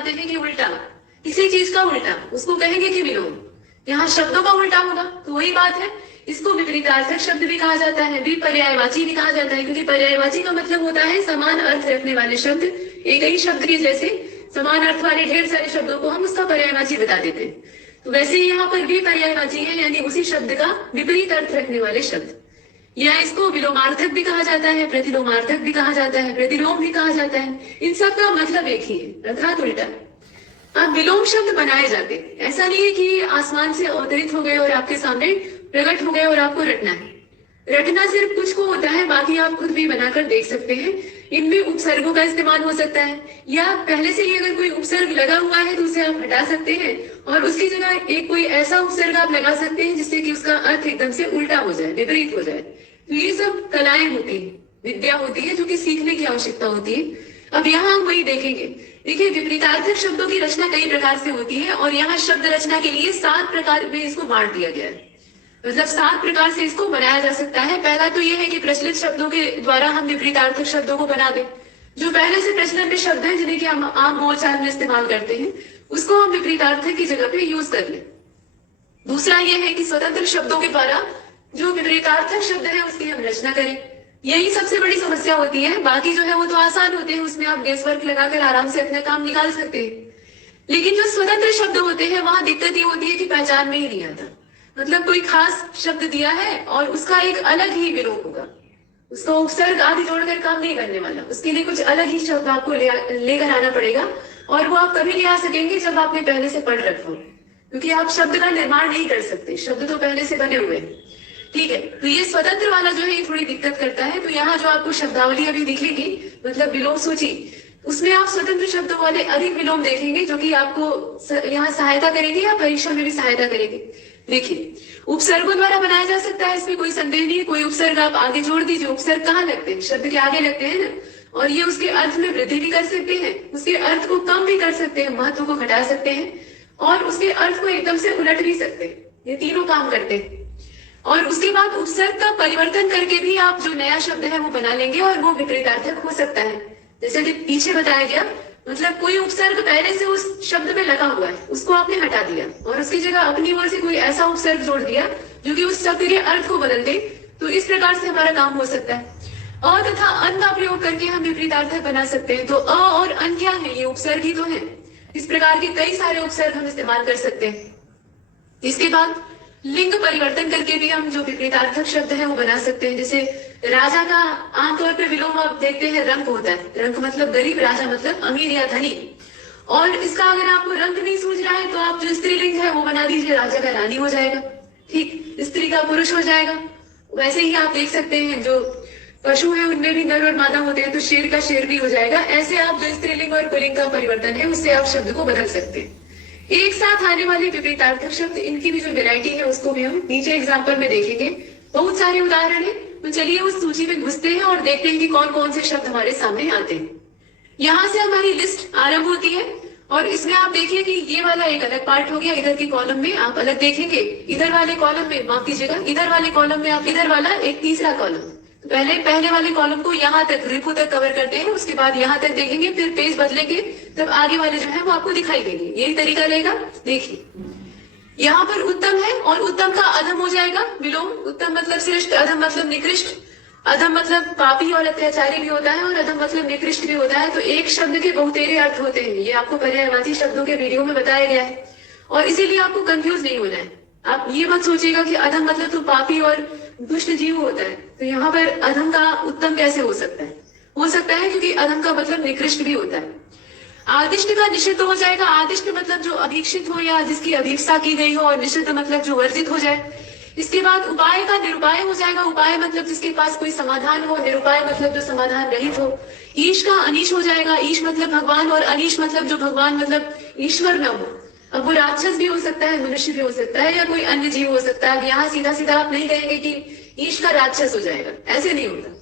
मानते हैं कि उल्टा, किसी चीज का उल्टा, उसको कहेंगे कि विलोम। यहाँ शब्दों का उल्टा होगा तो वही बात है, इसको विपरीतार्थक शब्द भी कहा जाता है, भी पर्यायवाची भी कहा जाता है, क्योंकि पर्यायवाची का मतलब होता है समान अर्थ रखने वाले शब्द। एक ही शब्द के जैसे समान अर्थ वाले ढेर सारे शब्दों को हम उसका पर्यायवाची बता देते हैं। तो वैसे ही यहाँ पर भी पर्यायवाची है, यानी उसी शब्द का विपरीत अर्थ रखने वाले शब्द। या इसको विलोमार्थक भी कहा जाता है, प्रतिलोमार्थक भी कहा जाता है, प्रतिलोम भी कहा जाता है। इन सब का मतलब एक ही है, अर्थात उल्टा। अब विलोम शब्द बनाए जाते, ऐसा नहीं है कि आसमान से अवतरित हो गए और आपके सामने प्रकट हो गए और आपको रटना है। रटना सिर्फ कुछ को होता है, बाकी आप खुद भी बनाकर देख सकते हैं। इनमें उपसर्गों का इस्तेमाल हो सकता है, या पहले से ही अगर कोई उपसर्ग लगा हुआ है तो उसे आप हटा सकते हैं और उसकी जगह एक कोई ऐसा उपसर्ग आप लगा सकते हैं जिससे कि उसका अर्थ एकदम से उल्टा हो जाए, विपरीत हो जाए। तो ये सब कलाएं होती है, विद्या होती है, जो कि सीखने की आवश्यकता होती है। अब यहाँ हम वही देखेंगे। देखिए, विपरीतार्थक शब्दों की रचना कई प्रकार से होती है और यहाँ शब्द रचना के लिए 7 प्रकार में इसको बांट दिया गया है। मतलब 7 प्रकार से इसको बनाया जा सकता है। पहला तो ये है कि प्रचलित शब्दों के द्वारा हम विपरीतार्थक शब्दों को बना दें। जो पहले से प्रचलन में शब्द है जिन्हें कि हम आम बोलचाल में इस्तेमाल करते हैं, उसको हम विपरीतार्थक की जगह पे यूज कर लें। दूसरा ये है कि स्वतंत्र शब्दों के द्वारा जो विपरीतार्थक शब्द है उसकी हम रचना करें। यही सबसे बड़ी समस्या होती है, बाकी जो है वो तो आसान होते हैं, उसमें आप गेस वर्क लगाकर आराम से अपना काम निकाल सकते हैं। लेकिन जो स्वतंत्र शब्द होते हैं वहां दिक्कत ये होती है कि पहचान में ही नहीं आता। मतलब कोई खास शब्द दिया है और उसका एक अलग ही विलोम होगा, उसको उपसर्ग आदि जोड़कर काम नहीं करने वाला, उसके लिए कुछ अलग ही शब्द आपको लेकर आना पड़ेगा। और वो आप तभी ले आ सकेंगे जब आपने पहले से पढ़ रखा हो, क्योंकि आप शब्द का निर्माण नहीं कर सकते, शब्द तो पहले से बने हुए हैं। ठीक है, तो ये स्वतंत्र वाला जो है ये थोड़ी दिक्कत करता है। तो यहाँ जो आपको शब्दावली अभी दिखेगी, मतलब विलोम सूची, उसमें आप स्वतंत्र शब्दों वाले अधिक विलोम देखेंगे जो कि आपको यहाँ सहायता करेंगे या परीक्षा में भी सहायता करेंगे। देखिए, उपसर्गों द्वारा बनाया जा सकता है, इसमें कोई संदेह नहीं है। कोई उपसर्ग आप आगे जोड़ दीजिए, उपसर्ग कहाँ लगते हैं, शब्द के आगे लगते हैं ना, और ये उसके अर्थ में वृद्धि भी कर सकते हैं, उसके अर्थ को कम भी कर सकते हैं, महत्व को घटा सकते हैं, और उसके अर्थ को एकदम से उलट भी सकते हैं। ये तीनों काम करते हैं। और उसके बाद उपसर्ग का परिवर्तन करके भी आप जो नया शब्द है वो बना लेंगे और वो विपरीतार्थक हो सकता है। जैसे कि पीछे बताया गया, मतलब कोई उपसर्ग पहले से उस शब्द में लगा हुआ है, उसको आपने हटा दिया और उसकी जगह अपनी ओर से कोई ऐसा उपसर्ग जोड़ दिया जो कि उस शब्द के अर्थ को बदल दे। तो इस प्रकार से हमारा काम हो सकता है। अ तथा अन का प्रयोग करके हम विपरीतार्थक बना सकते हैं। तो अ और अन क्या है, ये उपसर्ग ही तो है। इस प्रकार के कई सारे उपसर्ग हम इस्तेमाल कर सकते हैं। इसके बाद लिंग परिवर्तन करके भी हम जो विपरीतार्थक शब्द है वो बना सकते हैं। जैसे राजा का आमतौर पर विलोम आप देखते हैं रंक होता है, रंक मतलब गरीब, राजा मतलब अमीर या धनी। और इसका अगर आपको रंक नहीं सूझ रहा है तो आप जो स्त्रीलिंग है वो बना दीजिए, राजा का रानी हो जाएगा, ठीक, स्त्री का पुरुष हो जाएगा। वैसे ही आप देख सकते हैं जो पशु है उनमें भी नर और मादा होते हैं, तो शेर का शेर भी हो जाएगा। ऐसे आप जो स्त्रीलिंग और पुल्लिंग का परिवर्तन है उससे आप शब्द को बदल सकते हैं। एक साथ आने वाले विपरीतार्थक शब्द, इनकी भी जो वेरायटी है उसको भी हम नीचे एग्जाम्पल में देखेंगे। बहुत सारे उदाहरण है, तो चलिए उस सूची में घुसते हैं और देखते हैं कि कौन कौन से शब्द हमारे सामने आते हैं। यहाँ से हमारी लिस्ट आरंभ होती है और इसमें आप देखिए कि ये वाला एक अलग पार्ट हो गया। इधर के कॉलम में आप अलग देखेंगे, इधर वाले कॉलम में, माफ कीजिएगा, इधर वाले कॉलम में आप इधर वाला एक तीसरा कॉलम। तो पहले वाले कॉलम को यहाँ तक, रिपू तक कवर करते हैं, उसके बाद यहाँ तक देखेंगे, फिर पेज बदलेंगे, तब आगे वाले जो है वो आपको दिखाई देंगे। यही तरीका रहेगा। देखिए, यहाँ पर उत्तम है और उत्तम का अधम हो जाएगा विलोम। उत्तम मतलब श्रेष्ठ, अधम मतलब निकृष्ट। अधम मतलब पापी और अत्याचारी भी होता है और अधम मतलब निकृष्ट भी होता है। तो एक शब्द के बहुतेरे अर्थ होते हैं, ये आपको पर्यायवाची शब्दों के वीडियो में बताया गया है और इसीलिए आपको कंफ्यूज नहीं होना है। आप ये मत सोचिएगा कि अधम मतलब तो पापी और दुष्ट जीव होता है, तो यहाँ पर अधम का उत्तम कैसे हो सकता है? हो सकता है क्योंकि अधम का मतलब निकृष्ट भी होता है। आदिष्ट का निषिद्ध हो जाएगा। आदिष्ट मतलब जो अधीक्षित हो या जिसकी अधीक्षता की गई हो, और निषिद्ध मतलब जो वर्जित हो जाए। इसके बाद उपाय का निरुपाय हो जाएगा। उपाय मतलब जिसके पास कोई समाधान हो, निरुपाय मतलब जो समाधान रहित हो। ईश का अनीश हो जाएगा। ईश मतलब भगवान और अनीश मतलब जो भगवान मतलब ईश्वर न हो। अब वो राक्षस भी हो सकता है, मनुष्य भी हो सकता है, या कोई अन्य जीव हो सकता है। यहाँ सीधा सीधा आप नहीं कहेंगे कि ईश का राक्षस हो जाएगा, ऐसे नहीं होता।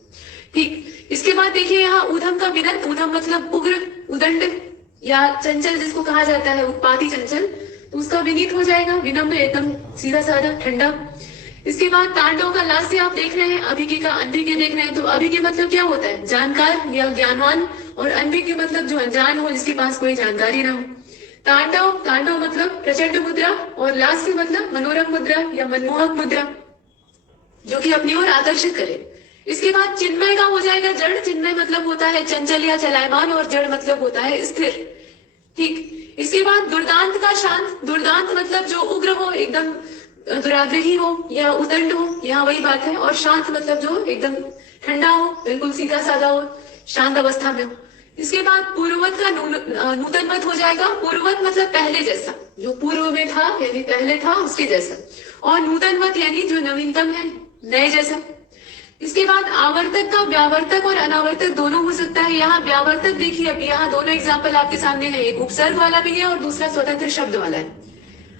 ठीक, इसके बाद देखिए यहाँ ऊधम का विनत। ऊधम मतलब उग्र, उदंड या चंचल जिसको कहा जाता है, उत्पाती चंचल, तो उसका विनीत हो जाएगा। विनम्र एकदम सीधा साधा ठंडा। इसके बाद तांडव का लास्य आप देख रहे हैं, अभिज्ञ का अनभिज्ञ देख रहे हैं। तो अभिज्ञ मतलब क्या होता है? जानकार या ज्ञानवान, और अनभिज्ञ मतलब जो अनजान हो, जिसके पास कोई जानकारी ना हो। तांडव, तांडव मतलब प्रचंड मुद्रा, और लास्य मतलब मनोरम मुद्रा या मनमोहक मुद्रा, जो कि अपनी ओर आकर्षित करे। इसके बाद चिन्मय का हो जाएगा जड़। चिन्मय मतलब होता है चंचल या चलायमान, और जड़ मतलब होता है स्थिर। ठीक। इसके बाद दुर्दांत का शांत। दुर्दांत मतलब जो उग्र हो, एकदम दुराग्रही हो या उदंड हो, यहाँ वही बात है। और शांत मतलब जो एकदम ठंडा हो, बिल्कुल सीधा साधा हो, शांत अवस्था में हो। इसके बाद पूर्ववत का नूतनवत हो जाएगा। पूर्ववत मतलब पहले जैसा, जो पूर्व में था यानी पहले था उसके जैसा, और नूतनवत यानी जो नवीनतम है, नए जैसा। इसके बाद आवर्तक का व्यावर्तक और अनावर्तक दोनों हो सकता है। यहाँ व्यावर्तक देखिए, अब यहाँ दोनों एग्जाम्पल आपके सामने है, एक उपसर्ग वाला भी है और दूसरा स्वतंत्र शब्द वाला है।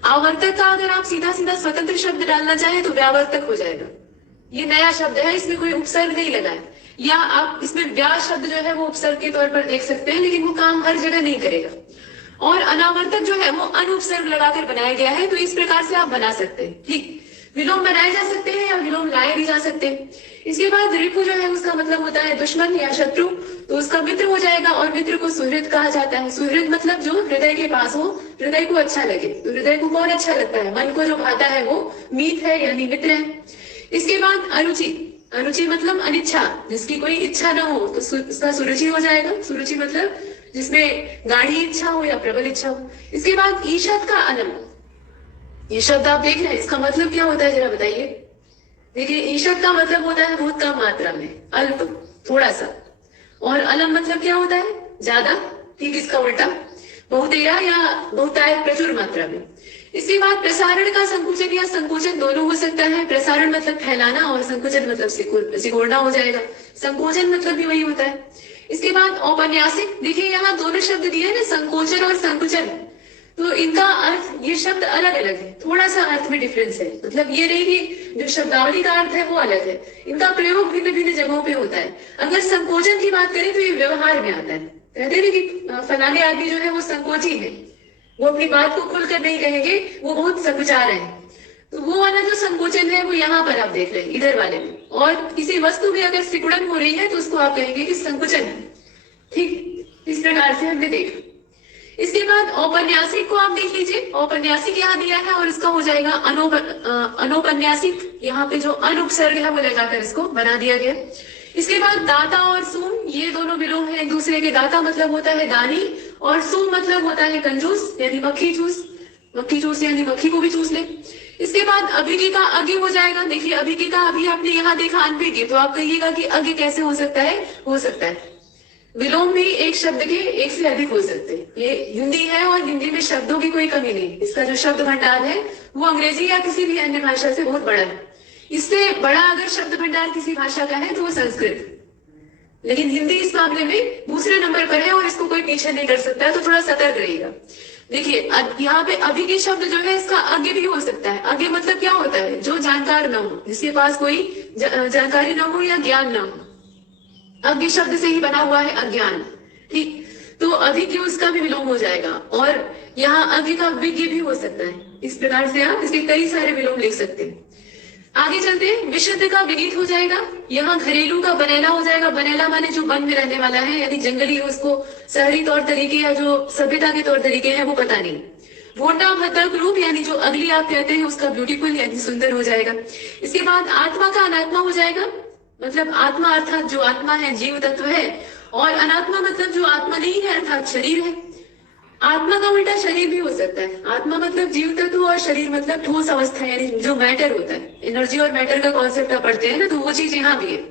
आवर्तक का अगर आप सीधा सीधा स्वतंत्र शब्द डालना चाहे तो व्यावर्तक हो जाएगा। ये नया शब्द है, इसमें कोई उपसर्ग नहीं लगा है, या आप इसमें व्या शब्द जो है वो उपसर्ग के तौर पर देख सकते हैं, लेकिन वो काम हर जगह नहीं करेगा। और अनावर्तक जो है वो अनुपसर्ग लगाकर बनाया गया है, तो इस प्रकार से आप बना सकते हैं। ठीक। विलोम बनाए जा सकते हैं या विलोम लाए भी जा सकते हैं। इसके बाद रिपु जो है उसका मतलब होता है दुश्मन या शत्रु, तो उसका मित्र हो जाएगा, और मित्र को सुहृद कहा जाता है। सुहृद मतलब जो हृदय के पास हो, हृदय को अच्छा लगे। तो हृदय को कौन अच्छा लगता है? मन को जो भाता है वो मीत है यानी मित्र है। इसके बाद अरुचि। अरुचि मतलब अनिच्छा, जिसकी कोई इच्छा ना हो तो उसका सुरुचि हो जाएगा। सुरुचि मतलब जिसमें गाढ़ी इच्छा हो या प्रबल इच्छा हो। इसके बाद ईशद का अलम। ये शब्द आप देख रहे हैं, इसका मतलब क्या होता है जरा बताइए। देखिए, ईशद का मतलब होता है बहुत कम मात्रा में, अल्प, थोड़ा सा। और अलम मतलब क्या होता है? ज्यादा। ठीक इसका उल्टा बहुतेरा या बहुतायत, प्रचुर मात्रा में। इसके बाद प्रसारण का संकुचन या संकोचन दोनों हो सकता है। प्रसारण मतलब फैलाना और संकुचन मतलब सिकोड़ना हो जाएगा। संकोचन मतलब भी वही होता है। इसके बाद औपन्यासिक। देखिए यहाँ दोनों शब्द दिए ना, संकोचन और संकुचन, तो इनका अर्थ, ये शब्द अलग अलग है, थोड़ा सा अर्थ में डिफरेंस है। मतलब ये नहीं कि जो शब्दावली का अर्थ है वो अलग है, इनका प्रयोग भिन्न भिन्न जगहों पे होता है। अगर संकोचन की बात करें तो ये व्यवहार में आता है। कहते हैं कि फलाने आदमी जो है वो संकोची है, वो अपनी बात को खुलकर नहीं कहेंगे, वो बहुत संकुचा रहे हैं। तो वो वाला जो संकोचन है वो यहाँ पर आप देख रहे हैं, इधर वाले में। और किसी वस्तु में अगर सिकुड़न हो रही है तो उसको आप कहेंगे कि संकुचन है। ठीक, इस प्रकार से हमने देखा। इसके बाद औपन्यासिक को आप देख लीजिए। औपन्यासिक यहाँ दिया है और इसका हो जाएगा अनौपन्यासिक। यहाँ पे जो अनुपसर्ग है वो लगाकर इसको बना दिया गया। इसके बाद दाता और सूम, ये दोनों विलोम है एक दूसरे के। दाता मतलब होता है दानी, और सूम मतलब होता है कंजूस यानी मक्खी चूस। मक्खी चूस यानी मक्खी को भी चूस ले। इसके बाद अभिज्ञ का अज्ञ हो जाएगा। देखिए, अभिज्ञ का अभी आपने यहाँ देखा अनभिज्ञ, तो आप कहिएगा कि अज्ञ कैसे हो सकता है? हो सकता है विलोम भी एक शब्द के एक से अधिक हो सकते हैं। ये हिंदी है और हिंदी में शब्दों की कोई कमी नहीं। इसका जो शब्द भंडार है वो अंग्रेजी या किसी भी अन्य भाषा से बहुत बड़ा है। इससे बड़ा अगर शब्द भंडार किसी भाषा का है तो वो संस्कृत, लेकिन हिंदी इस मामले में दूसरे नंबर पर है और इसको कोई पीछे नहीं कर सकता, तो थोड़ा सतर्क रहिएगा। देखिए, यहाँ पे अभी के शब्द जो है इसका अज्ञ भी हो सकता है। अज्ञ मतलब क्या होता है? जो जानकार न हो, जिसके पास कोई जानकारी न हो या ज्ञान न हो। अज्ञ शब्द से ही बना हुआ है अज्ञान। ठीक, तो अभिज्ञ उसका भी विलोम हो जाएगा, और यहाँ अज्ञ का विज्ञ भी हो सकता है। इस प्रकार से आप इसके कई सारे विलोम लिख सकते हैं। आगे चलते हैं। विशुद्ध का विनीत हो जाएगा। यहाँ घरेलू का बनेला हो जाएगा। बनेला माने जो वन में रहने वाला है, यानी जंगली, उसको शहरी तौर तरीके या जो सभ्यता के तौर तरीके हैं वो पता नहीं। भोंडा भद्रक रूप यानी जो अगली आप कहते हैं उसका ब्यूटीफुल यानी सुंदर हो जाएगा। इसके बाद आत्मा का अनात्मा हो जाएगा। मतलब आत्मा अर्थात जो आत्मा है, जीव तत्व है, और अनात्मा मतलब जो आत्मा नहीं है अर्थात शरीर है। आत्मा का उल्टा शरीर भी हो सकता है। आत्मा मतलब जीव तत्व और शरीर मतलब ठोस अवस्था यानी जो मैटर होता है। एनर्जी और मैटर का कॉन्सेप्ट आप पढ़ते हैं ना, तो वो चीज यहाँ भी है।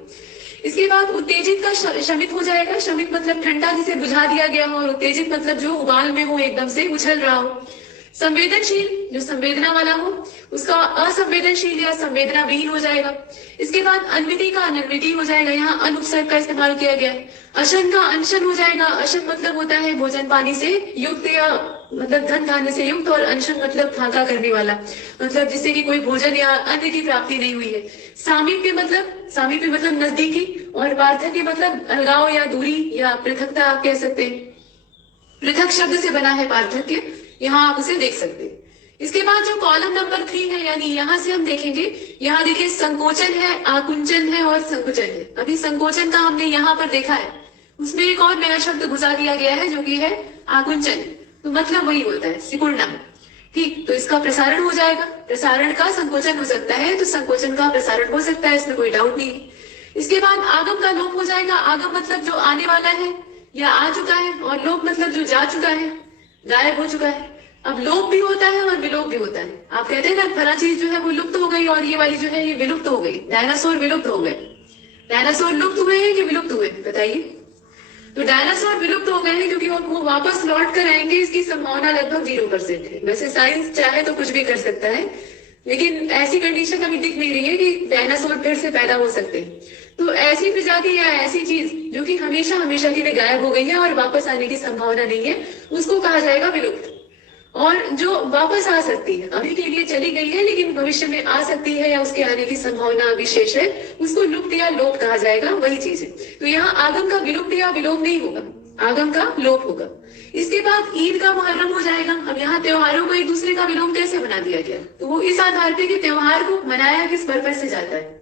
इसके बाद उत्तेजित का शमित हो जाएगा। शमित मतलब ठंडा जिसे बुझा दिया गया हो, और उत्तेजित मतलब जो उबाल में हो, एकदम से उछल रहा हो। संवेदनशील जो संवेदना वाला हो, उसका असंवेदनशील या संवेदना विहीन हो जाएगा। इसके बाद अन्विति का अनन्विति हो जाएगा। यहाँ अनुपसर्ग का इस्तेमाल किया गया है। अशन का अनशन हो जाएगा। अशन मतलब होता है भोजन पानी से युक्त या मतलब धन धान्य से युक्त, और अनशन मतलब फाका करने वाला, मतलब जिससे कि कोई भोजन या अन्न की प्राप्ति नहीं हुई है। सामीप्य मतलब नजदीकी, और पार्थक्य मतलब अलगाव या दूरी या पृथकता आप कह सकते हैं। पृथक शब्द से बना है पार्थक्य, यहाँ आप उसे देख सकते हैं। इसके बाद जो कॉलम नंबर 3 है, यानी यहाँ से हम देखेंगे, यहाँ देखिए संकोचन है, आकुंचन है और संकुचन है। अभी संकोचन का हमने यहाँ पर देखा है, उसमें एक और नया शब्द घुसा दिया गया है जो कि है आकुंचन। तो मतलब वही होता है सिकुड़ना। ठीक, तो इसका प्रसारण हो जाएगा। प्रसारण का संकोचन हो सकता है तो संकोचन का प्रसारण हो सकता है, इसमें कोई डाउट नहीं है। इसके बाद आगम का लोप हो जाएगा। आगम मतलब जो आने वाला है या आ चुका है, और लोप मतलब जो जा चुका है, गायब हो चुका है। अब लोप भी होता है और विलोप भी होता है। आप कहते हैं ना फला चीज जो है वो लुप्त हो गई और ये वाली जो है ये विलुप्त हो गई। डायनासोर विलुप्त हो गए। डायनासोर लुप्त हुए हैं कि विलुप्त हुए, बताइए। तो डायनासोर विलुप्त हो गए हैं क्योंकि वो वापस लौट कर आएंगे, इसकी संभावना लगभग 0% है। वैसे साइंस चाहे तो कुछ भी कर सकता है, लेकिन ऐसी कंडीशन अभी दिख नहीं रही है कि डायनासोर फिर से पैदा हो सकते हैं। तो ऐसी प्रजाति या ऐसी चीज जो कि हमेशा हमेशा के लिए गायब हो गई है और वापस आने की संभावना नहीं है, उसको कहा जाएगा विलुप्त। और जो वापस आ सकती है, अभी के लिए चली गई है लेकिन भविष्य में आ सकती है या उसके आने की संभावना विशेष है, उसको लुप्त या लोप कहा जाएगा, वही चीज है। तो यहाँ आगम का विलुप्त या विलोप नहीं होगा, आगम का लोप होगा। इसके बाद ईद का मुहर्रम हो जाएगा। अब यहाँ त्योहारों को एक दूसरे का विलोप कैसे बना दिया गया, तो वो इस आधार पे कि त्योहार को मनाया किस पर्पज से जाता है।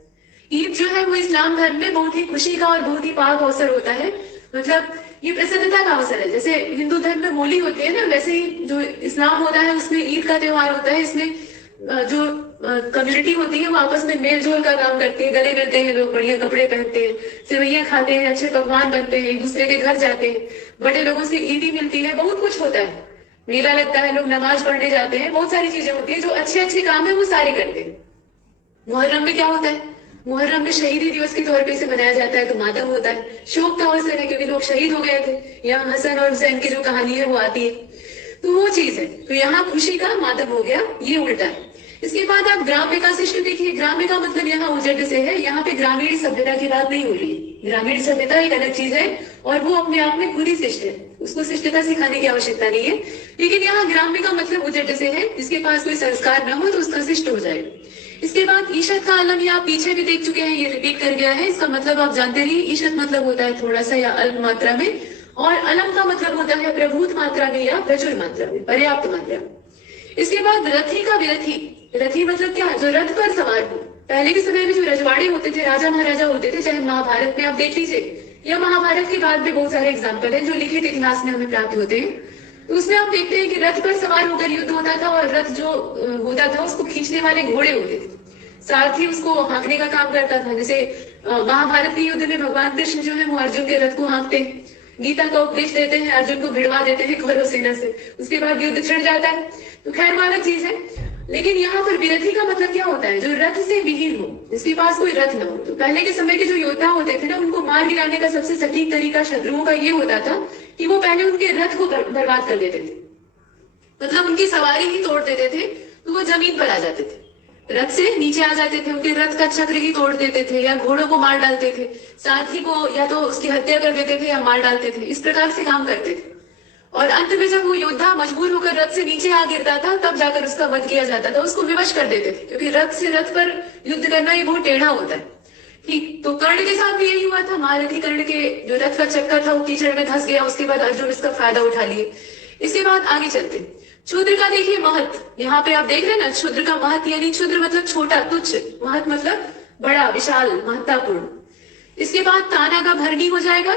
ईद जो है वो इस्लाम धर्म में बहुत ही खुशी का और बहुत ही पाक अवसर होता है। मतलब ये प्रसन्नता का अवसर है। जैसे हिंदू धर्म में होली होती है ना, वैसे ही जो इस्लाम होता है उसमें ईद का त्योहार होता है। इसमें जो कम्युनिटी होती है वो आपस में मेल जोल का काम करती है, गले मिलते हैं लोग, बढ़िया कपड़े पहनते हैं, सेवैयां खाते हैं, अच्छे पकवान बनते हैं, एक दूसरे के घर जाते हैं, बड़े लोगों से ईदी मिलती है, बहुत कुछ होता है, मेला लगता है, लोग नमाज पढ़ने जाते हैं, बहुत सारी चीजें होती है। जो अच्छे अच्छे काम है वो सारे करते हैं। मुहर्रम में क्या होता है, मुहर्रम में शहीदी दिवस के तौर पे इसे मनाया जाता है, तो मातम होता है, शोक का अवसर है क्योंकि लोग शहीद हो गए थे। यहाँ हसन और हुसैन की जो कहानी है वो आती है, तो वो चीज है। तो यहाँ खुशी का मातम हो गया, ये उल्टा है। इसके बाद आप ग्राम्य का शिष्ट देखिए। ग्राम्य का मतलब यहाँ उजट से है। यहाँ पे ग्रामीण सभ्यता की बात नहीं हो रही है। ग्रामीण सभ्यता एक अलग चीज है और वो अपने आप में खुद ही शिष्ट है, उसको शिष्टता सिखाने की आवश्यकता नहीं है। लेकिन यहाँ ग्राम्य का मतलब उजट से है, जिसके पास कोई संस्कार न हो तो उसका शिष्ट हो जाए। इसके बाद ईशत का अलम, ये आप पीछे भी देख चुके हैं, ये रिपीट कर गया है। इसका मतलब आप जानते रहिए। ईशत मतलब होता है थोड़ा सा या अल्प मात्रा में, और अलम का मतलब होता है प्रभुत मात्रा में या प्रचुर मात्रा में, पर्याप्त मात्रा में। इसके बाद रथी का विरथी। रथी मतलब क्या, जो रथ पर सवार हो। पहले के समय में जो रजवाड़े होते थे, राजा महाराजा होते थे, चाहे महाभारत में आप देख लीजिए या महाभारत के बाद भी बहुत सारे एग्जाम्पल है जो लिखित इतिहास में हमें प्राप्त होते हैं। तो उसमें आप देखते हैं कि रथ पर सवार होकर युद्ध होता था, और रथ जो होता था उसको खींचने वाले घोड़े होते थे, साथ ही उसको हाँकने का काम करता था। जैसे महाभारत के युद्ध में भगवान कृष्ण जो है वो अर्जुन के रथ को हाँकते हैं, गीता का उपदेश देते हैं, अर्जुन को भिड़वा देते हैं कौरव सेना से, उसके बाद युद्ध छिड़ जाता है। तो खैर मानक चीज है। लेकिन यहाँ पर विरथी का मतलब क्या होता है, जो रथ से विहीन हो, जिसके पास कोई रथ न हो। तो पहले के समय के जो योद्धा होते थे ना, उनको मार गिराने का सबसे सटीक तरीका शत्रुओं का ये होता था कि वो पहले उनके रथ को बर्बाद कर देते थे, मतलब उनकी सवारी ही तोड़ देते थे, तो वो जमीन पर आ जाते थे, रथ से नीचे आ जाते थे, उनके रथ का चक्र ही तोड़ देते थे, या घोड़ों को मार डालते थे, सारथी को या तो उसकी हत्या कर देते थे या मार डालते थे। इस प्रकार से काम करते थे। और अंत में जब वो योद्धा मजबूर होकर रथ से नीचे आ गिरता था, तब जाकर उसका वध किया जाता था, उसको विवश कर देते थे, क्योंकि रथ से रथ पर युद्ध करना ये बहुत टेढ़ा होता है। ठीक, तो कर्ण के साथ भी यही हुआ था। महारथी कर्ण के जो रथ का चक्कर था वो कीचड़ में धंस गया, उसके बाद अर्जुन इसका फायदा उठा लिए। इसके बाद आगे चलते, क्षुद्र का देखिए महत्व। यहाँ पे आप देख रहे हैं ना, क्षुद्र का महत्व, यानी क्षुद्र मतलब छोटा, तुच्छ, महत्व मतलब बड़ा, विशाल, महत्वपूर्ण। इसके बाद ताना का भरणी हो जाएगा।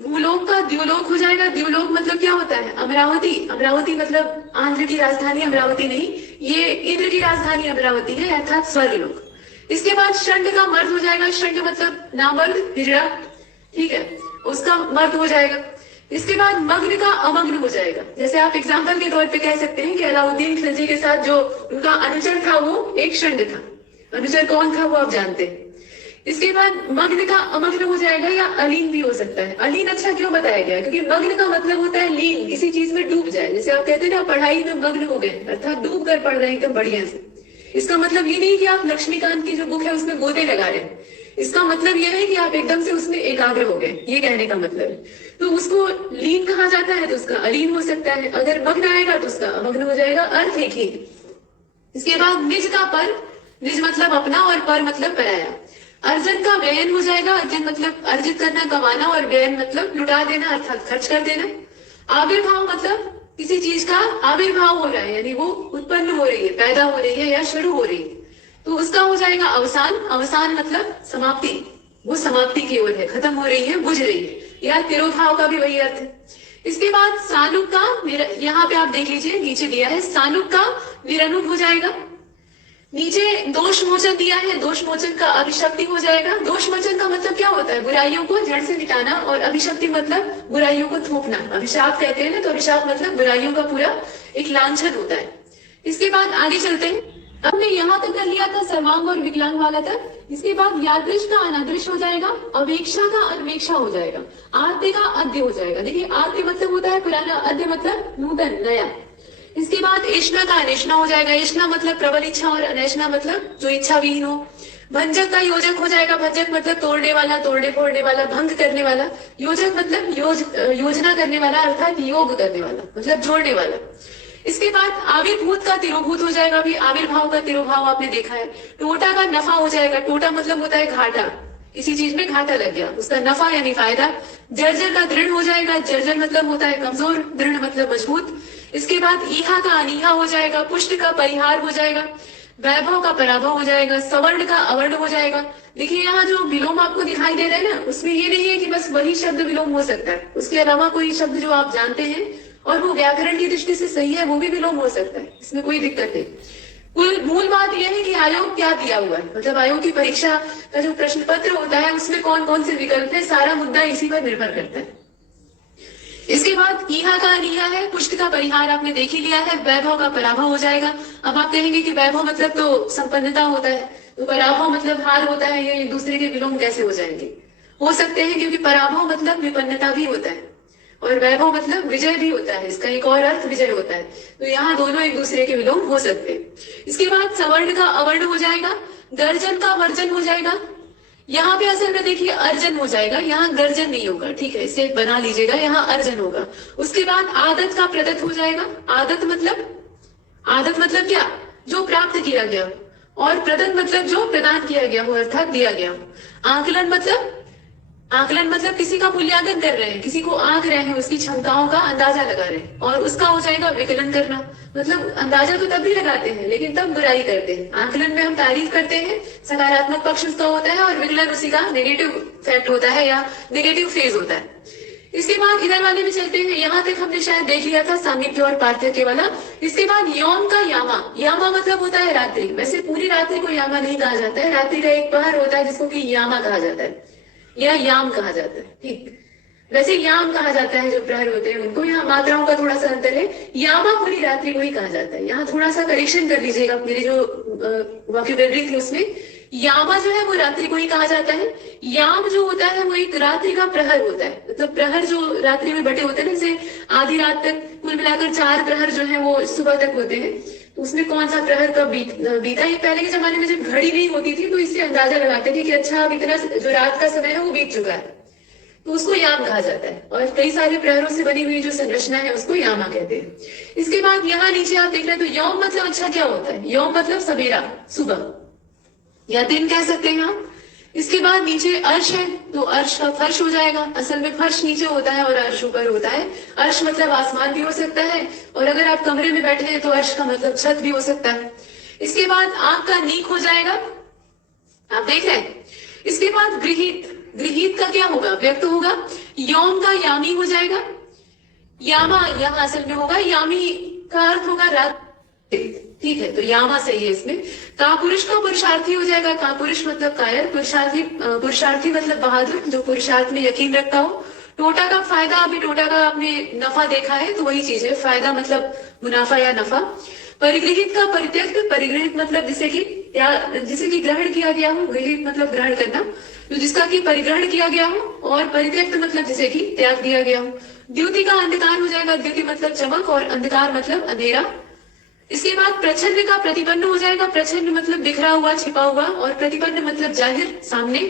भूलोक का द्युलोक हो जाएगा। द्युलोक मतलब क्या होता है, अमरावती। अमरावती मतलब आंध्र की राजधानी अमरावती नहीं, ये इंद्र की राजधानी अमरावती है, अर्थात स्वर्गलोक। इसके बाद षंड का मर्द हो जाएगा। षंड मतलब नामर्द, हिजड़ा, ठीक है, उसका मर्द हो जाएगा। इसके बाद मग्न का अमग्न हो जाएगा। जैसे आप एग्जाम्पल के तौर पे कह सकते हैं कि अलाउद्दीन खिलजी के साथ जो उनका अनुचर था वो एक षंड था। अनुचर कौन था वो आप जानते हैं। इसके बाद मग्न का अमग्न हो जाएगा, या अलीन भी हो सकता है। अलीन अच्छा क्यों बताया गया, क्योंकि मग्न का मतलब होता है लीन, किसी चीज में डूब जाए। जैसे आप कहते हैं ना, पढ़ाई में मग्न हो गए, अर्थात डूब कर पढ़ रहे हैं एकदम बढ़िया से। इसका मतलब ये नहीं कि आप लक्ष्मीकांत की जो बुक है उसमें गोते लगा रहे हैं। इसका मतलब यह है कि आप एकदम से उसमें एकाग्र हो गए, ये कहने का मतलब है। तो उसको लीन कहा जाता है, तो उसका अलीन हो सकता है। अगर मग्न आएगा तो उसका अमग्न हो जाएगा, अर्थ एक ही। इसके बाद निज का पर, निज मतलब अपना और पर मतलब पराया। अर्जन का व्ययन हो जाएगा। अर्जन मतलब अर्जित करना, कमाना, और व्ययन मतलब लुटा देना, अर्थात खर्च कर देना। आविर्भाव मतलब किसी चीज का आविर्भाव हो रहा है, यानी वो उत्पन्न हो रही है, पैदा हो रही है या शुरू हो रही है, तो उसका हो जाएगा अवसान। अवसान मतलब समाप्ति, वो समाप्ति की ओर है, खत्म हो रही है, बुझ रही है। या तिरोभाव का भी वही अर्थ है। इसके बाद सानुक का, यहाँ पे आप देख लीजिए नीचे दिया है, सानुक का निरनुक हो जाएगा। नीचे दोष मोचन दिया है, दोष मोचन का अभिशक्ति हो जाएगा। दोष मोचन का मतलब क्या होता है? बुराइयों को जड़ से मिटाना, और अभिशक्ति मतलब बुराइयों को थोपना। अभिशाप कहते हैं ना, तो अभिशाप मतलब बुराइयों का पूरा एक लांछन होता है। इसके बाद आगे चलते हैं। हमने यहाँ तक कर लिया था सर्वांग और विकलांग वाला तक। इसके बाद यादृश का अनादृश हो जाएगा, अवेक्षा का अनवेक्षा हो जाएगा, आद्य का अद्य हो जाएगा। देखिए आद्य मतलब होता है पुराना, अद्य मतलब नूतन नया। इसके बाद ऐष्णा का अनैष्णा हो जाएगा। ऐष्णा मतलब प्रबल इच्छा और अनैष्णा मतलब जो इच्छा विहीन हो। भंजक का योजक हो जाएगा। भंजक मतलब तोड़ने वाला, तोड़ने फोड़ने वाला, भंग करने वाला। योजक मतलब योजना करने वाला, अर्थात योग करने वाला, मतलब जोड़ने वाला। इसके बाद आविर्भूत का तिरोभूत हो जाएगा। अभी आविर्भाव का तिरोभाव आपने देखा है। टोटा का नफा हो जाएगा। टोटा मतलब होता है घाटा, किसी चीज में घाटा लग गया, उसका नफा यानी फायदा। जर्जर का दृढ़ हो जाएगा। जर्जर मतलब होता है कमजोर, दृढ़ मतलब मजबूत। इसके बाद ईहा का अनीहा हो जाएगा। पुष्ट का परिहार हो जाएगा। वैभव का पराभव हो जाएगा। सवर्ण का अवर्ण हो जाएगा। देखिए यहाँ जो विलोम आपको दिखाई दे रहा है ना, उसमें ये नहीं है कि बस वही शब्द विलोम हो सकता है, उसके अलावा कोई शब्द जो आप जानते हैं और वो व्याकरण की दृष्टि से सही है, वो भी विलोम हो सकता है, इसमें कोई दिक्कत नहीं। कुल मूल बात यह है कि आयोग क्या दिया हुआ है, मतलब आयोग की परीक्षा का जो प्रश्न पत्र होता है उसमें कौन कौन से विकल्प है, सारा मुद्दा इसी पर निर्भर करता है। इसके बाद ईहा का अनीहा है। पुष्ट का परिहार आपने देख ही लिया है। वैभव का पराभव हो जाएगा। अब आप कहेंगे कि वैभव मतलब तो संपन्नता होता है, तो पराभव मतलब हार होता है, ये एक दूसरे के विलोम कैसे हो जाएंगे? हो सकते हैं, क्योंकि पराभव मतलब विपन्नता भी होता है और वैभव मतलब विजय भी होता है, इसका एक और अर्थ विजय होता है। तो यहाँ दोनों एक दूसरे के विलोम हो सकते हैं। इसके बाद सवर्ण का अवर्ण हो जाएगा। गर्जन का वर्जन हो जाएगा। यहाँ पे असल में देखिए अर्जन हो जाएगा, यहाँ गर्जन नहीं होगा, ठीक है, इसे बना लीजिएगा, यहाँ अर्जन होगा। उसके बाद आदत का प्रदत्त हो जाएगा। आदत मतलब क्या? जो प्राप्त किया गया, और प्रदत्त मतलब जो प्रदान किया गया हो, अर्थात दिया गया हो। आकलन मतलब किसी का मूल्यांकन कर रहे हैं, किसी को आंक रहे हैं, उसकी क्षमताओं का अंदाजा लगा रहे हैं। और उसका हो जाएगा विकलन करना, मतलब अंदाजा तो तब भी लगाते हैं लेकिन तब बुराई करते हैं। आकलन में हम तारीफ करते हैं, सकारात्मक पक्ष उसका होता है, और विकलन उसी का नेगेटिव फैक्ट होता है या नेगेटिव फेज होता है। इसके बाद इधर वाले में चलते हैं। यहाँ तक हमने शायद देख लिया था सामीप्य और पार्थक्य वाला। इसके बाद यौम का यामा। यामा मतलब होता है रात्रि। वैसे पूरी रात्रि को यामा नहीं कहा जाता है, रात्रि का एक पहर होता है जिसको कि यामा कहा जाता है या याम कहा जाता है, ठीक। वैसे याम कहा जाता है जो प्रहर होते हैं उनको, यहाँ मात्राओं का थोड़ा सा अंतर है। यामा पूरी रात्रि को ही कहा जाता है। यहाँ थोड़ा सा करेक्शन कर लीजिएगा, मेरी जो वोकैब्युलरी थी उसमें यामा जो है वो रात्रि को ही कहा जाता है। याम जो होता है वो एक रात्रि का प्रहर होता है, मतलब प्रहर जो रात्रि में बटे होते हैं ना, जैसे आधी रात तक कुल मिलाकर 4 प्रहर जो है वो सुबह तक होते हैं। तो उसमें कौन सा प्रहर कब बीता, ये पहले के जमाने में जब घड़ी नहीं होती थी तो इससे अंदाजा लगाते थे कि अच्छा अब इतना जो रात का समय है वो बीत चुका है, तो उसको याम कहा जाता है। और कई सारे प्रहरों से बनी हुई जो संरचना है उसको यामा कहते हैं। इसके बाद यहाँ नीचे आप देख रहे हैं तो यौम मतलब अच्छा क्या होता है? यौम मतलब सवेरा, सुबह या दिन कह सकते हैं आप। इसके बाद नीचे अर्श है, तो अर्श का फर्श हो जाएगा। असल में फर्श नीचे होता है और अर्श ऊपर होता है। अर्श मतलब आसमान भी हो सकता है, और अगर आप कमरे में बैठे हैं तो अर्श का मतलब छत भी हो सकता है। इसके बाद आंख का नीक हो जाएगा, आप देख रहे हैं। इसके बाद गृहीत, गृहीत का क्या होगा? व्यक्त होगा। यौम का यामी हो जाएगा। यामा यहाँ असल में होगा, यामी का अर्थ होगा रात, ठीक है, तो यामा सही है इसमें। कापुरुष का पुरुषार्थी हो जाएगा। कापुरुष मतलब कायर, पुरुषार्थी मतलब बहादुर, जो पुरुषार्थ में यकीन रखता हो। टोटा का फायदा, अभी टोटा का आपने नफा देखा है तो वही चीज है, फायदा मतलब मुनाफा या नफा। परिगृहित का परित्यक्त, परिगृहित मतलब जिसे कि ग्रहण किया गया हो, गृहित मतलब ग्रहण करना, तो जिसका कि परिग्रहण किया गया हो, और परित्यक्त मतलब जिसे कि त्याग दिया गया हो। द्युति का अंधकार हो जाएगा। द्युति मतलब चमक और अंधकार मतलब अंधेरा। इसके बाद प्रच्छन्न का प्रतिपन्न हो जाएगा। प्रच्छन्न मतलब बिखरा हुआ, छिपा हुआ, और प्रतिपन्न मतलब जाहिर, सामने।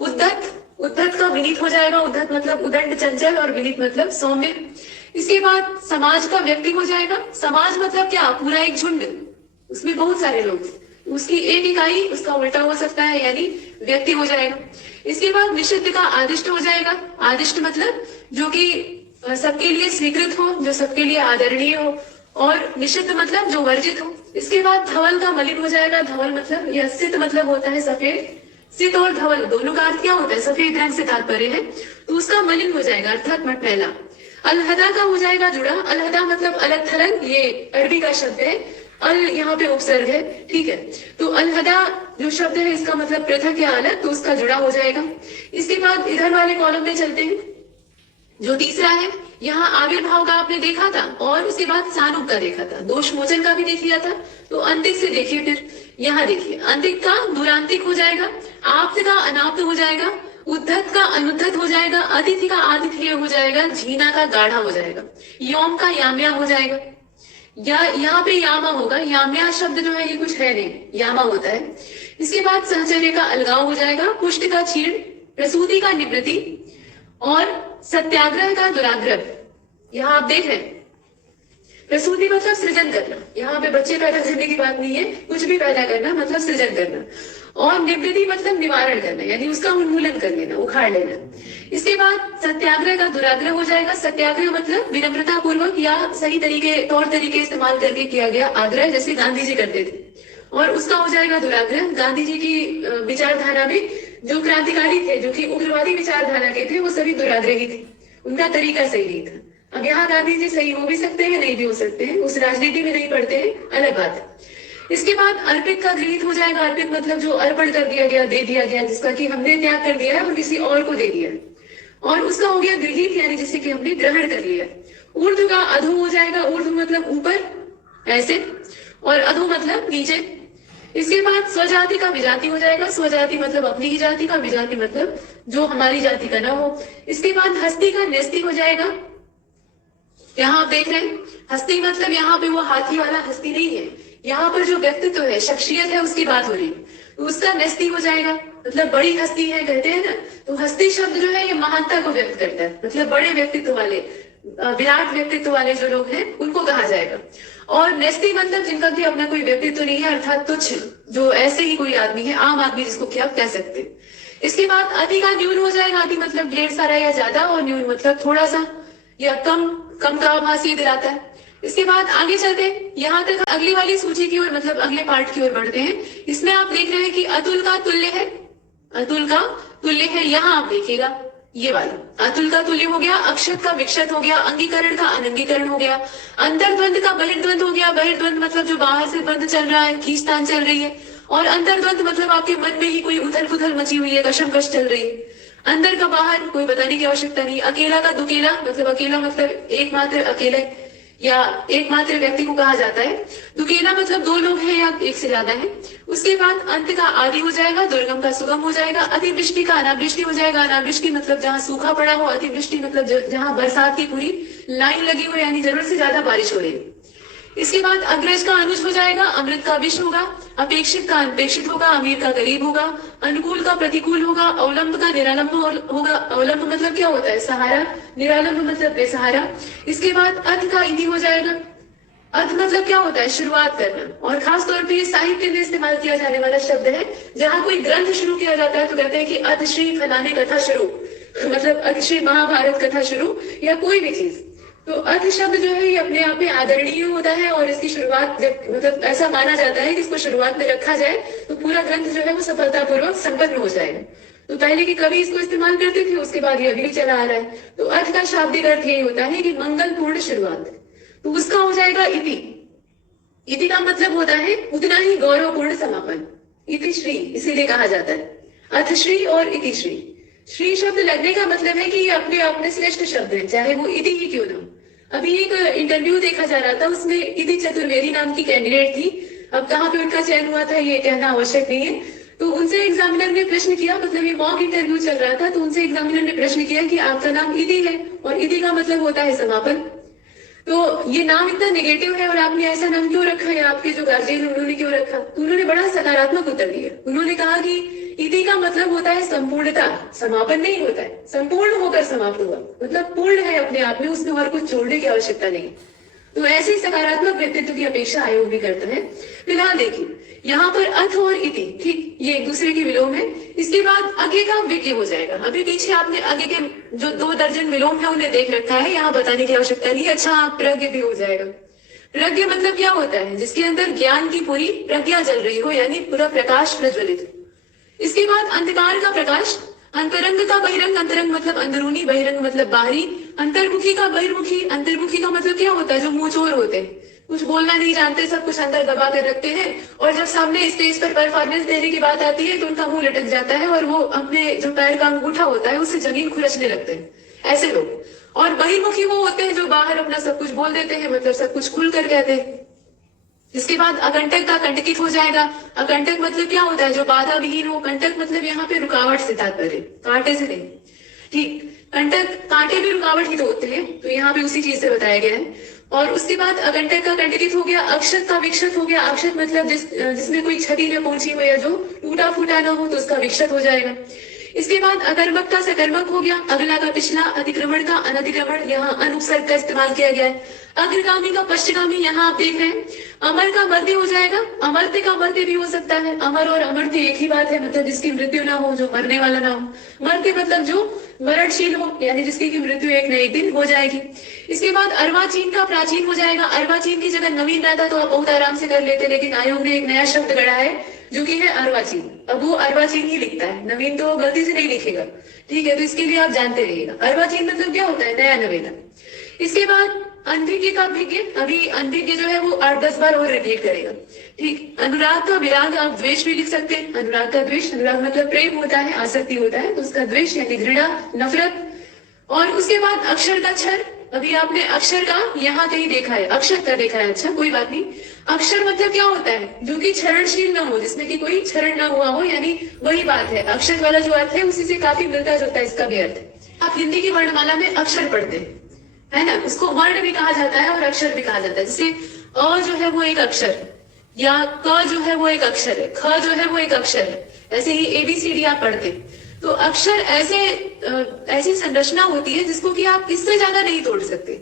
उद्धत का विनीत हो जाएगा। उद्धत मतलब उदंड चंचल, और विनीत मतलब सौम्य। इसके बाद समाज का व्यक्ति हो जाएगा। समाज मतलब क्या? पूरा एक झुंड, उसमें बहुत सारे लोग, उसकी एक इकाई उसका उल्टा हो सकता है, यानी व्यक्ति हो जाएगा। इसके बाद निषिद्ध का आदिष्ट हो जाएगा। आदिष्ट मतलब जो कि सबके लिए स्वीकृत हो, जो सबके लिए आदरणीय हो, और निषिद्ध मतलब जो वर्जित हो। इसके बाद धवल का मलिन हो जाएगा। धवल मतलब यह सित मतलब होता है सफेद, सित और धवल दोनों का अर्थ क्या होता है? सफेद रंग से तात्पर्य है, तो उसका मलिन हो जाएगा अर्थात मत पहला। अलहदा का हो जाएगा जुड़ा, अलहदा मतलब अलग थलग, ये अरबी का शब्द है, अल यहाँ पे उपसर्ग है, ठीक है। तो अलहदा जो शब्द है इसका मतलब पृथक या अलग, तो उसका जुड़ा हो जाएगा। इसके बाद इधर वाले कॉलम में चलते हैं। जो तीसरा है, यहाँ आविर्भाव का आपने देखा था और उसके बाद सानुप का देखा था, दोष मोचन का भी देख लिया था। तो अंतिक से देखिए, फिर यहाँ देखिए, अंतिक का दुरांतिक हो जाएगा, आप्त का अनाप्त हो जाएगा, उद्धत का अनुद्धत हो जाएगा, अतिथि का आतिथ्य हो जाएगा, झीना का गाढ़ा हो जाएगा, योम का याम्या हो जाएगा, या यहाँ पे यामा होगा। याम्या शब्द जो है ये कुछ है नहीं, यामा होता है। इसके बाद सहचर्य का अलगाव हो जाएगा, पुष्ट का छीण, प्रसूति का निवृत्ति और सत्याग्रह का दुराग्रह। यहाँ आप देख रहे हैं, प्रसूति मतलब सृजन करना, यहाँ पे बच्चे पैदा करने की बात नहीं है, कुछ भी पैदा करना मतलब सृजन करना। और निवृत्ति मतलब निवारण करना, यानी उसका उन्मूलन कर लेना, उखाड़ लेना। इसके बाद सत्याग्रह का दुराग्रह हो जाएगा। सत्याग्रह मतलब विनम्रता पूर्वक या सही तरीके तौर तरीके इस्तेमाल करके किया गया आग्रह, जैसे गांधी जी करते थे, और उसका हो जाएगा दुराग्रह। गांधी जी की विचारधारा में जो क्रांतिकारी थे, जो कि उग्रवादी विचारधारा के थे, वो सभी दुराग्रही थे, उनका तरीका सही नहीं था। अब यहाँ गांधी जी सही हो भी सकते हैं, नहीं भी हो सकते हैं, उस राजनीति में नहीं पढ़ते हैं, अलग बात है। इसके बाद अर्पित का गृहित हो जाएगा। अर्पित मतलब जो अर्पण कर दिया गया, दे दिया गया, जिसका कि हमने त्याग कर दिया है और किसी और को दे दिया, और उसका हो गया गृहित, यानी जिसे कि हमने ग्रहण कर लिया। ऊर्ध्व का अधो हो जाएगा। ऊर्ध्व मतलब ऊपर ऐसे, और अधो मतलब नीचे। इसके बाद स्वजाति का विजाति हो जाएगा। स्वजाति मतलब अपनी ही जाति का, विजाति मतलब जो हमारी जाति का ना हो। इसके बाद हस्ती का नेस्ती हो जाएगा। यहाँ आप देख रहे हैं, हस्ती मतलब यहाँ पे वो हाथी वाला हस्ती नहीं है, यहाँ पर जो व्यक्तित्व है, शख्सियत है, उसकी बात हो रही है, तो उसका नेस्ती हो जाएगा, मतलब बड़ी हस्ती है कहते हैं ना। तो हस्ती शब्द जो है ये महानता को व्यक्त करता है, मतलब बड़े व्यक्तित्व वाले, विराट व्यक्तित्व वाले जो लोग हैं उनको कहा जाएगा। और नेस्ती मतलब जिनका भी अपना कोई व्यक्तित्व नहीं है, अर्थात तुच्छ, जो ऐसे ही कोई आदमी है, आम आदमी जिसको क्या कह सकते हैं। इसके बाद अति का न्यून हो जाएगा। अति मतलब ढेर सारा या ज्यादा, और न्यून मतलब थोड़ा सा या कम, कम का आभास ये दिलाता है। इसके बाद आगे चलते हैं, यहाँ तक अगली वाली सूची की ओर, मतलब अगले पार्ट की ओर बढ़ते हैं। इसमें आप देख रहे हैं कि अतुल का तुल्य है, अतुल का तुल्य है, यहाँ आप देखिएगा ये वाला अतुल का तुल्य हो गया, अक्षत का विक्षत हो गया, अंगीकरण का अनंगीकरण हो गया, अंतर्द्वंद का बहिर्द्वंद हो गया। बहिर्द्वंद मतलब जो बाहर से द्वंद चल रहा है, खींचतान चल रही है, और अंतर्द्वंद मतलब आपके मन में ही कोई उथल पुथल मची हुई है, कशमकश चल रही है। अंदर का बाहर कोई बताने की आवश्यकता नहीं। अकेला का दुकेला मतलब अकेला मतलब एकमात्र अकेले या एकमात्र व्यक्ति को कहा जाता है। दुकेला मतलब दो लोग हैं या एक से ज्यादा है। उसके बाद अंत का आदि हो जाएगा, दुर्गम का सुगम हो जाएगा, अतिवृष्टि का अनावृष्टि हो जाएगा। अनावृष्टि मतलब जहाँ सूखा पड़ा हो, अतिवृष्टि मतलब जहाँ बरसात की पूरी लाइन लगी हो, यानी जरूरत से ज्यादा बारिश हो रही है। इसके बाद अग्रज का अनुज हो जाएगा, अमृत का विष होगा, अपेक्षित का अनपेक्षित होगा, अमीर का गरीब होगा, अनुकूल का प्रतिकूल होगा, अवलंब का निरालंब होगा। अवलंब मतलब क्या होता है? सहारा। निरालंब मतलब बेसहारा। इसके बाद अर्थ का इति हो जाएगा। अर्थ मतलब क्या होता है? शुरुआत करना, और खास तौर पे साहित्य में इस्तेमाल किया जाने वाला शब्द है। जहाँ कोई ग्रंथ शुरू किया जाता है तो कहते हैं कि अतश्री फलाने कथा शुरू, मतलब अतश्री महाभारत कथा शुरू, या कोई भी चीज। तो अर्थ शब्द जो है ये अपने आप में आदरणीय होता है, और इसकी शुरुआत जब मतलब ऐसा माना जाता है कि इसको शुरुआत में रखा जाए तो पूरा ग्रंथ जो है वो सफलतापूर्वक संपन्न हो जाएगा। तो पहले के कवि इसको इस्तेमाल करते थे, उसके बाद ये अभी भी चला आ रहा है। तो अर्थ का शाब्दिक अर्थ यही होता है कि मंगलपूर्ण शुरुआत, तो उसका हो जाएगा इति। इति का मतलब होता है उतना ही गौरवपूर्ण समापन। इति श्री इसीलिए कहा जाता है, अथश्री और इति श्री। श्री शब्द लगने का मतलब है कि ये अपने आप में श्रेष्ठ शब्द है, चाहे वो इति ही क्यों ना हो। अभी एक इंटरव्यू देखा जा रहा था, उसमें इति चतुर्वेदी नाम की कैंडिडेट थी। अब कहाँ पे उनका चयन हुआ था ये कहना आवश्यक नहीं है। तो उनसे एग्जामिनर ने प्रश्न किया, मतलब ये मॉक इंटरव्यू चल रहा था, तो उनसे एग्जामिनर ने प्रश्न किया कि आपका नाम इति है, और इति का मतलब होता है समापन। तो ये नाम इतना नेगेटिव है और आपने ऐसा नाम क्यों रखा है, आपके जो गार्जियन उन्होंने क्यों रखा? तो उन्होंने बड़ा सकारात्मक उत्तर दिया। उन्होंने कहा कि इति का मतलब होता है संपूर्णता, समापन नहीं होता है, संपूर्ण होकर समाप्त हुआ, मतलब पूर्ण है अपने आप में, उसमें और कुछ छोड़ने की आवश्यकता नहीं। तो ऐसे सकारात्मक व्यक्तित्व की अपेक्षा आयोग भी करता है। फिलहाल देखिए यहाँ पर अथ और इति, ठीक, ये एक दूसरे की विलोम है। इसके बाद आगे का विज्ञ हो जाएगा। अभी पीछे आपने आगे के जो 2 दर्जन विलोम है उन्हें देख रखा है, यहाँ बताने की आवश्यकता नहीं। अच्छा, प्रज्ञ भी हो जाएगा। प्रज्ञ मतलब क्या होता है? जिसके अंदर ज्ञान की पूरी प्रज्ञा चल रही हो, यानी पूरा प्रकाश प्रज्वलित। इसके बाद अंधकार का प्रकाश, अंतरंग का बहिरंग, अंतरंग मतलब अंदरूनी, बहिरंग मतलब बाहरी, अंतर्मुखी का बहिर्मुखी। अंतर्मुखी का मतलब क्या होता है? जो मुंह चोर होते हैं, कुछ बोलना नहीं जानते, सब कुछ अंदर दबा कर रखते हैं, और जब सामने स्टेज पर परफॉर्मेंस देने की बात आती है तो उनका मुंह लटक जाता है और वो अपने जो पैर का अंगूठा होता है उससे जमीन खुरचने लगते हैं, ऐसे लोग। और बहिर्मुखी वो होते हैं जो बाहर अपना सब कुछ बोल देते हैं, मतलब सब कुछ खुल कर कहते हैं। इसके बाद अकंटक का कंटकित हो जाएगा। अकंटक मतलब क्या होता है? जो बाधा विहीन हो। कंटक मतलब यहाँ पे रुकावट से तात्पर्य, कांटे से नहीं। ठीक, कंटक, कांटे भी रुकावट ही तो होते हैं, तो यहाँ पे उसी चीज से बताया गया है। और उसके बाद अकंटक का कंटकित हो गया। अक्षत का विक्षत हो गया। अक्षत मतलब जिसमें कोई क्षति न पहुंची हो या जो टूटा फूटा ना हो, तो उसका विक्षत हो जाएगा। इसके बाद अकर्मक का सकर्मक हो गया। अगला का पिछला, अतिक्रमण का अनतिक्रमण, यहाँ अनुपसर्ग का इस्तेमाल किया गया है। अग्रगामी का पश्चिगामी, यहाँ आप देख रहे हैं। अमर का मर्त्य हो जाएगा। अमर्त्य का मर्त्य भी हो सकता है। अमर और अमर्त्य एक ही बात है, मतलब जिसकी मृत्यु ना हो, जो मरने वाला ना हो। मर्त्य मतलब जो मरणशील हो, यानी जिसकी की मृत्यु एक न एक दिन हो जाएगी। इसके बाद अर्वाचीन का प्राचीन हो जाएगा। अर्वाचीन की जगह नवीन रहता तो आप बहुत आराम से कर लेते, लेकिन आयोग ने एक नया शब्द गढ़ा है जो कि है अर्वाचीन। अब वो अर्वाचीन ही लिखता है, नवीन तो गलती से नहीं लिखेगा, ठीक है? तो इसके लिए आप जानते रहिएगा अर्वाचीन मतलब क्या होता है, नया नवेला। इसके बाद अनभिज्ञ का अभिज्ञ, अभी अनभिज्ञ जो है वो 8-10 बार और रिपीट करेगा, ठीक। अनुराग का विराग, आप द्वेष भी लिख सकते हैं। अनुराग का द्वेष, अनुराग मतलब प्रेम होता है, आसक्ति होता है, तो उसका द्वेष यानी घृणा, नफरत। और उसके बाद अक्षर का क्षर, अभी आपने अक्षर का यहाँ कहीं देखा है, अक्षर का देखा है, अच्छा कोई बात नहीं। अक्षर मतलब क्या होता है? जो कि क्षरणशील ना हो, जिसमें कि कोई क्षरण ना हुआ हो, यानी वही बात है। अक्षर वाला जो अर्थ है उसी से काफी मिलता जुलता है इसका भी अर्थ। आप हिंदी की वर्णमाला में अक्षर पढ़ते हैं, है ना? उसको वर्ण भी कहा जाता है और अक्षर भी कहा जाता है। जैसे अ जो है वो एक अक्षर है, या क जो है वो एक अक्षर है, ख जो है वो एक अक्षर है। ऐसे ही ABCD आप पढ़ते हैं। तो अक्षर ऐसी संरचना होती है जिसको कि आप इससे ज्यादा नहीं तोड़ सकते।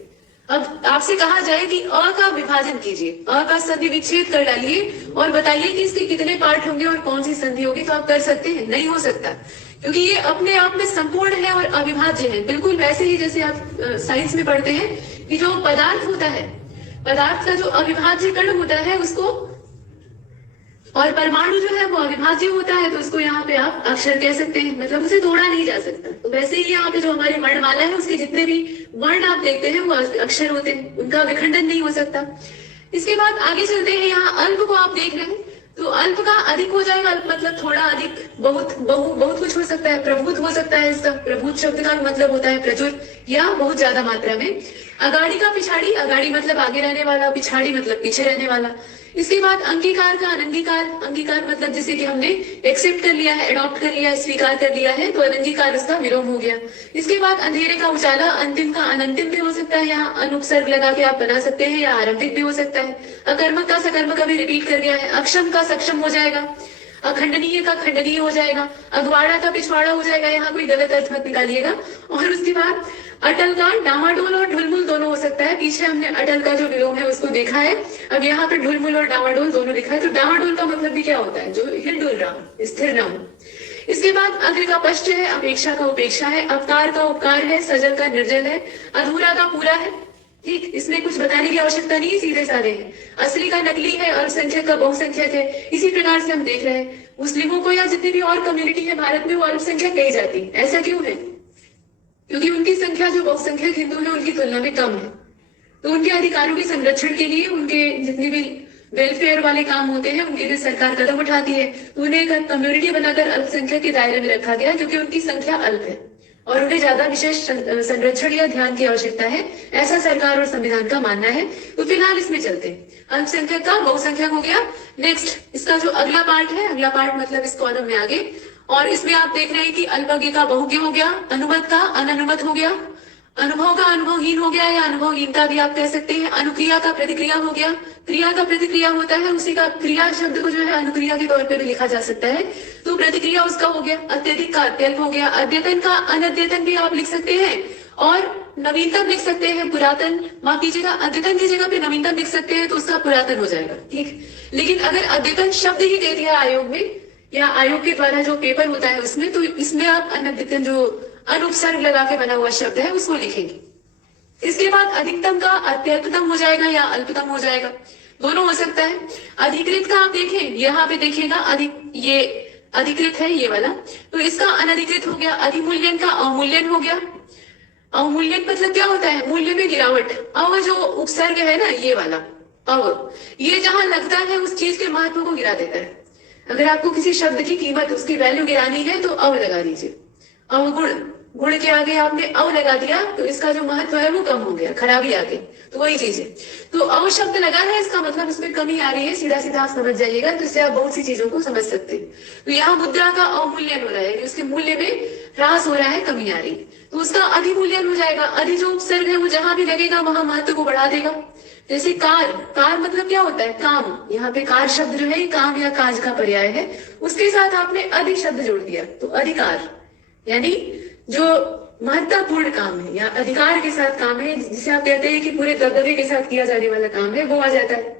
अब आपसे कहा जाए कि अ का विभाजन कीजिए, अ का संधि विच्छेद कर डालिए और बताइए कि इसके कितने पार्ट होंगे और कौन सी संधि होगी, तो आप कर सकते हैं? नहीं हो सकता, क्योंकि ये अपने आप में संपूर्ण है और अविभाज्य है। बिल्कुल वैसे ही जैसे आप साइंस में पढ़ते हैं कि जो पदार्थ होता है, पदार्थ का जो अविभाज्य कण होता है उसको, और परमाणु जो है वो अविभाज्य होता है, तो उसको यहाँ पे आप अक्षर कह सकते हैं, मतलब उसे तोड़ा नहीं जा सकता। तो वैसे ही यहाँ पे जो हमारी वर्णमाला है उसके जितने भी वर्ण आप देखते हैं वो अक्षर होते हैं, उनका विखंडन नहीं हो सकता। इसके बाद आगे चलते हैं, यहाँ अल्प को आप देख रहे हैं, तो अल्प का अधिक हो जाएगा। अल्प मतलब थोड़ा अधिक, बहुत कुछ हो सकता है। प्रभुत हो सकता है, इसका प्रभुत शब्द का मतलब होता है प्रचुर या बहुत ज्यादा मात्रा में। अगाड़ी का पिछाड़ी, अगाड़ी मतलब आगे रहने वाला, पिछाड़ी मतलब पीछे रहने वाला। इसके बाद अंगीकार का अनंगीकार, अंगीकार मतलब जिसे कि हमने एक्सेप्ट कर लिया है, एडॉप्ट कर लिया है, स्वीकार कर लिया है, तो अनंगीकार उसका विलोम हो गया। इसके बाद अंधेरे का उजाला, अंतिम का अनंतिम भी हो सकता है, यहाँ अनुपसर्ग लगा के आप बना सकते हैं, या आरंभिक भी हो सकता है। अकर्मक का सकर्मक अभी रिपीट कर गया है। अक्षम का सक्षम हो जाएगा। अखंडनीय का खंडनीय हो जाएगा। अगवाड़ा का पिछवाड़ा हो जाएगा, यहाँ कोई गलत अर्थ मत निकालिएगा। और उसके बाद अटल का डामाडोल और ढुलमुल दोनों हो सकता है। पीछे हमने अटल का जो विलोम है उसको देखा है, अब यहाँ पे ढुलमुल और डामाडोल दोनों लिखा है। तो डामाडोल का मतलब भी क्या होता है? जो हिल डुल रहा हो, स्थिर ना हो। इसके बाद अग्र का पश्च है, अपेक्षा का उपेक्षा है, अवतार का उपकार है, सजल का निर्जल है, अधूरा का पूरा है, ठीक। इसमें कुछ बताने की आवश्यकता नहीं है, सीधे साधे हैं। असली का नकली है, अल्पसंख्यक का बहुसंख्यक है। इसी प्रकार से हम देख रहे हैं मुस्लिमों को या जितनी भी और कम्युनिटी है भारत में वो अल्पसंख्यक कही जाती है। ऐसा क्यों है? क्योंकि उनकी संख्या जो बहुसंख्यक हिंदू है उनकी तुलना में कम है। तो उनके अधिकारों के संरक्षण के लिए उनके जितने भी वेलफेयर वाले काम होते हैं उनके लिए सरकार कदम उठाती है। तो उन्हें एक कम्युनिटी बनाकर अल्पसंख्यक के दायरे में रखा गया, क्योंकि उनकी संख्या अल्प है और उन्हें ज्यादा विशेष संरक्षण या ध्यान की आवश्यकता है, ऐसा सरकार और संविधान का मानना है। तो फिलहाल इसमें चलते हैं। अल्पसंख्यक का बहुसंख्यक हो गया। नेक्स्ट इसका जो अगला पार्ट है, अगला पार्ट मतलब इस कॉलम में आगे, और इसमें आप देख रहे हैं कि अल्पज्ञ का बहुज्ञ हो गया, अनुमत का अननुमत हो गया, अनुभव का अनुभवहीन हो गया या अनुभवहीनता भी आप कह सकते हैं। अनुक्रिया का प्रतिक्रिया हो गया, क्रिया का प्रतिक्रिया होता है, उसी का क्रिया शब्द को जो है अनुक्रिया के तौर पे भी लिखा जा सकता है, तो प्रतिक्रिया उसका हो गया। अत्यधिक का अत्यल्प हो गया। अद्यतन का अनद्यतन भी आप लिख सकते हैं, और नवीनतम लिख सकते हैं, पुरातन, माफ कीजिएगा, अद्यतन की जगह पे नवीनतम लिख सकते हैं तो उसका पुरातन हो जाएगा, ठीक। लेकिन अगर अद्यतन शब्द ही दे दिया आयोग में या आयोग के द्वारा जो पेपर होता है उसमें, तो इसमें आप अनद्यतन जो अनुपसर्ग लगा के बना हुआ शब्द है उसको लिखेंगे। इसके बाद अधिकतम का अत्यल्पतम हो जाएगा या अल्पतम हो जाएगा, दोनों हो सकता है। अधिकृत का आप देखें, यहाँ पे देखिएगा अधिक, ये अधिकृत है ये वाला, तो इसका अनधिकृत हो गया। अधिमूल्यन का अवमूल्यन हो गया। अवमूल्यन मतलब क्या होता है? मूल्य में गिरावट। अव जो उपसर्ग है ना, ये वाला अव, ये जहां लगता है उस चीज के महत्व को गिरा देता है। अगर आपको किसी शब्द की कीमत, उसकी वैल्यू गिरानी है तो अव लगा दीजिए। अवगुण, गुण के आगे आपने अव लगा दिया तो इसका जो महत्व है वो कम हो गया, खराबी आ गई। तो वही चीज है। तो अव शब्द लगा है, इसका मतलब उसमें कमी आ रही है, सीधा सीधा आप समझ जाइएगा, तो इससे आप बहुत सी चीजों को समझ सकते हैं। तो यहाँ मुद्रा का अवमूल्यन हो रहा है, उसके मूल्य में ह्रास हो रहा है, कमी आ रही है, तो उसका अधिमूल्यन हो जाएगा। अधि जो उपसर्ग है वो जहां भी लगेगा वहां महत्व को बढ़ा देगा। जैसे कार, कार मतलब क्या होता है? काम। यहाँ पे कार शब्द जो है काम या काज का पर्याय है, उसके साथ आपने अधि शब्द जोड़ दिया तो अधिकार, यानी जो महत्वपूर्ण काम है या अधिकार के साथ काम है, जिसे आप कहते हैं कि पूरे दबदबे के साथ किया जाने वाला काम है, वो आ जाता है।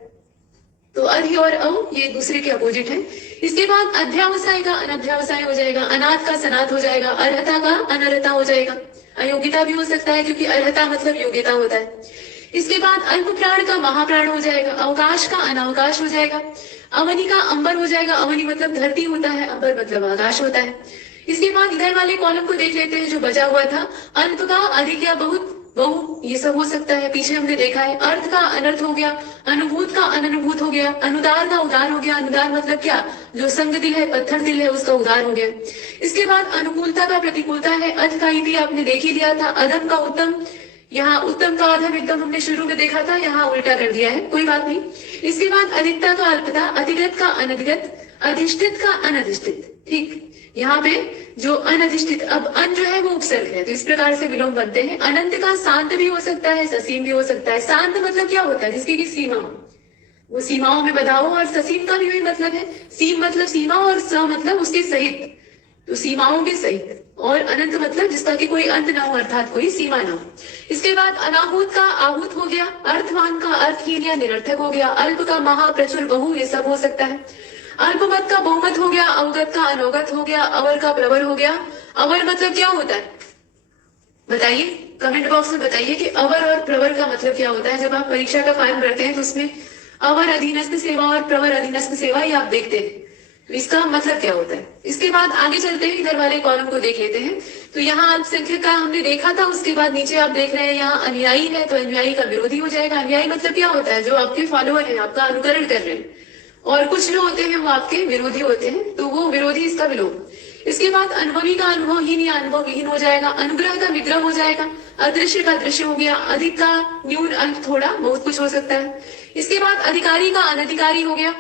तो अधि और अव ये दूसरे के अपोजिट है। इसके बाद अध्यावसाय का अनध्यावसाय हो जाएगा, अनाथ का सनाथ हो जाएगा, अर्हता का अनर्हता हो जाएगा। अयोग्यता भी हो सकता है क्योंकि अर्हता मतलब योग्यता होता है। इसके बाद अल्प प्राण का महाप्राण हो जाएगा, अवकाश का अनावकाश हो जाएगा, अवनि का अंबर हो जाएगा। अवनि मतलब धरती होता है, अंबर मतलब आकाश होता है। इसके बाद इधर वाले कॉलम को देख लेते हैं जो बचा हुआ था। अल्प का अधिक या बहुत, बहु, ये सब हो सकता है, पीछे हमने देखा है। अर्थ का अनर्थ हो गया, अनुभूत का अननुभूत हो गया, अनुदार का उदार हो गया। अनुदार मतलब क्या? जो संग दिल है, पत्थर दिल है, उसका उदार हो गया। इसके बाद अनुकूलता का प्रतिकूलता है, अध का इति आपने देख ही लिया था। अधम का उत्तम, यहाँ उत्तम का अधम एकदम हमने शुरू में देखा था, यहाँ उल्टा कर दिया है, कोई बात नहीं। इसके बाद अधिकता का अल्पता, अधिगत का अनधिगत, अधिष्ठित का अनधिष्ठित। ठीक, यहाँ पे जो अनधिष्ठित, अब अन जो है वो उपसर्ग है, तो इस प्रकार से विलोम बनते हैं। अनंत का शांत भी हो सकता है, ससीम भी हो सकता है। शांत मतलब क्या होता है? जिसकी की सीमा हो, वो सीमाओं में बधा हो। और ससीम का भी वही मतलब है, सीम मतलब सीमा और स मतलब उसके सहित, तो सीमाओं के सहित। और अनंत मतलब जिसका कि कोई अंत ना हो, अर्थात कोई सीमा ना हो। इसके बाद अनाहूत का आहूत हो गया, अर्थवान का अर्थहीन या निरर्थक हो गया, अल्प का महा, प्रचुर, बहु, ये सब हो सकता है। अल्पमत का बहुमत हो गया, अवगत का अनवगत हो गया, अवर का प्रवर हो गया। अवर मतलब क्या होता है? बताइए, कमेंट बॉक्स में बताइए कि अवर और प्रवर का मतलब क्या होता है। जब आप परीक्षा का फॉर्म भरते हैं तो उसमें अवर अधीनस्थ सेवा और प्रवर अधीनस्थ सेवा ये आप देखते हैं, तो इसका मतलब क्या होता है। इसके बाद आगे चलते हैं, इधर वाले कॉलम को देख लेते हैं। तो यहाँ अल्पसंख्यक का हमने देखा था, उसके बाद नीचे आप देख रहे हैं यहाँ अनुयायी है, तो अनुयायी का विरोधी हो जाएगा। अनुयायी मतलब क्या होता है? जो आपके फॉलोअर है, आपका अनुकरण कर रहे हैं। और कुछ जो होते हैं वो आपके विरोधी होते हैं, तो वो विरोधी इसका विलोम। इसके बाद अनुभवी का अनुभवहीन या अनुभवहीन हो जाएगा, अनुग्रह का विग्रह हो जाएगा, अदृश्य का दृश्य हो गया, अधिक का न्यून, अल्प थोड़ा, बहुत कुछ हो सकता है। इसके बाद अधिकारी का अनधिकारी हो गया।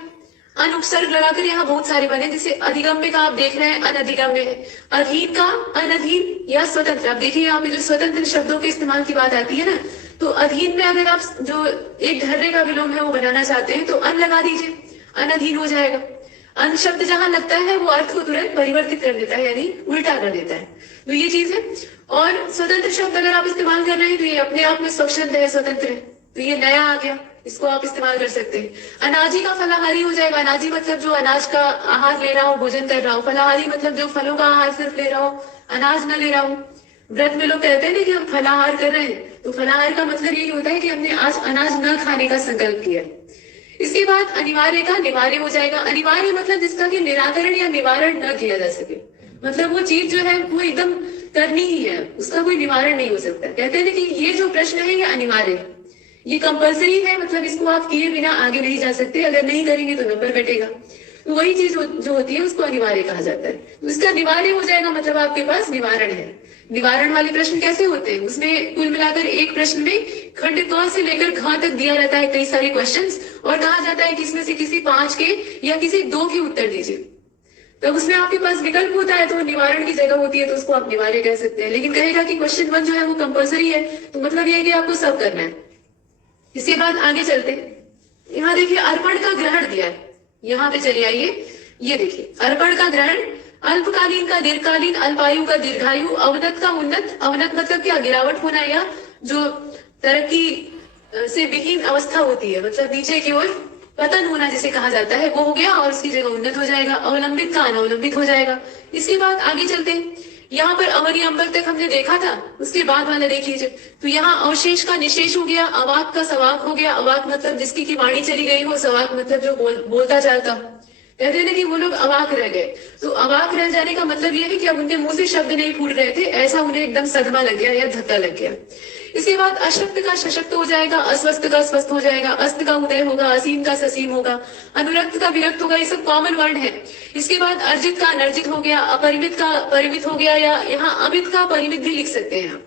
अनुपसर्ग लगाकर यहाँ बहुत सारे बने, जैसे अधिगम्य का आप देख रहे हैं अनधिगम्य है, अधीन का अनधीन या स्वतंत्र। आप देखिए यहाँ पे जो स्वतंत्र शब्दों के इस्तेमाल की बात आती है ना, तो अधीन में अगर आप जो एक ढर्रे का विलोम है वो बनाना चाहते हैं तो अन लगा दीजिए, अनधीन हो जाएगा। अन शब्द जहां लगता है वो अर्थ को तुरंत परिवर्तित कर देता है, यानी उल्टा कर देता है, तो ये चीज है। और स्वतंत्र शब्द अगर आप इस्तेमाल कर रहे हैं तो ये अपने आप में स्वच्छंद है, स्वतंत्र है, तो ये नया आ गया, इसको आप इस्तेमाल कर सकते हैं। अनाजी का फलाहारी हो जाएगा। अनाजी मतलब जो अनाज का आहार ले रहा हो, भोजन कर रहा हो। फलाहारी मतलब जो फलों का आहार सिर्फ ले रहा हो, अनाज न ले रहा हो। व्रत में लोग कहते हैं ना कि हम फलाहार कर रहे हैं, तो फलाहार का मतलब यही होता है कि हमने आज अनाज न खाने का संकल्प किया। इसके बाद अनिवार्य का निवार्य हो जाएगा। अनिवार्य मतलब जिसका कि निराकरण या निवारण न किया जा सके, मतलब वो चीज जो है वो एकदम करनी ही है, उसका कोई निवारण नहीं हो सकता। कहते हैं कि ये जो प्रश्न है ये अनिवार्य है, ये कंपलसरी है, मतलब इसको आप किए बिना आगे नहीं जा सकते, अगर नहीं करेंगे तो नंबर कटेगा। तो वही चीज जो होती है उसको अनिवार्य कहा जाता है। तो इसका निवार्य हो जाएगा, मतलब आपके पास निवारण है। निवारण वाले प्रश्न कैसे होते हैं? उसमें कुल मिलाकर एक प्रश्न में खंड क से लेकर घ तक दिया रहता है, कई सारे क्वेश्चंस, और कहा जाता है कि इसमें से किसी 5 के या किसी 2 के उत्तर दीजिए। तो उसमें आपके पास विकल्प होता है, तो निवारण की जगह होती है, तो उसको आप निवार्य कह सकते हैं। लेकिन कहेगा कि क्वेश्चन 1 जो है वो कंपल्सरी है, तो मतलब ये है कि आपको सब करना है। इसके बाद आगे चलते हैं। यहाँ देखिए अर्पण का ग्रहण दिया है, यहाँ पे चले आइए, ये देखिए अर्पण का ग्रहण, अल्पकालीन का दीर्घकालीन, अल्पायु का दीर्घायु, अवनत का उन्नत। अवनत मतलब क्या? गिरावट होना या जो तरक्की से विहीन अवस्था होती है, मतलब नीचे की ओर पतन होना जिसे कहा जाता है, वो हो गया, और उसकी जगह उन्नत हो जाएगा। अवलंबित का अनवलंबित हो जाएगा। इसके बाद आगे चलते हैं। यहाँ पर अवनी अंबर तक हमने देखा था, उसके बाद वाला देख लीजिए। तो यहाँ अवशेष का निशेष हो गया, अवाक का सवाक हो गया। अवाक मतलब जिसकी की वाणी चली गई हो, सवाक मतलब जो बोलता चालता। कहते हैं ना कि वो लोग अवाक रह गए। तो अवाक रह जाने का मतलब ये है कि अब उनके मुंह से शब्द नहीं फूट रहे थे, ऐसा उन्हें एकदम सदमा लग गया या धक्का लग गया। इसके बाद अशक्त का सशक्त हो जाएगा, अस्वस्थ का स्वस्थ हो जाएगा, अस्त का उदय होगा, असीम का ससीम होगा, अनुरक्त का विरक्त होगा। ये सब कॉमन वर्ड है। इसके बाद अर्जित का अनर्जित हो गया, अपरिमित का परिमित हो गया, या यहाँ अमित का परिमित भी लिख सकते हैं।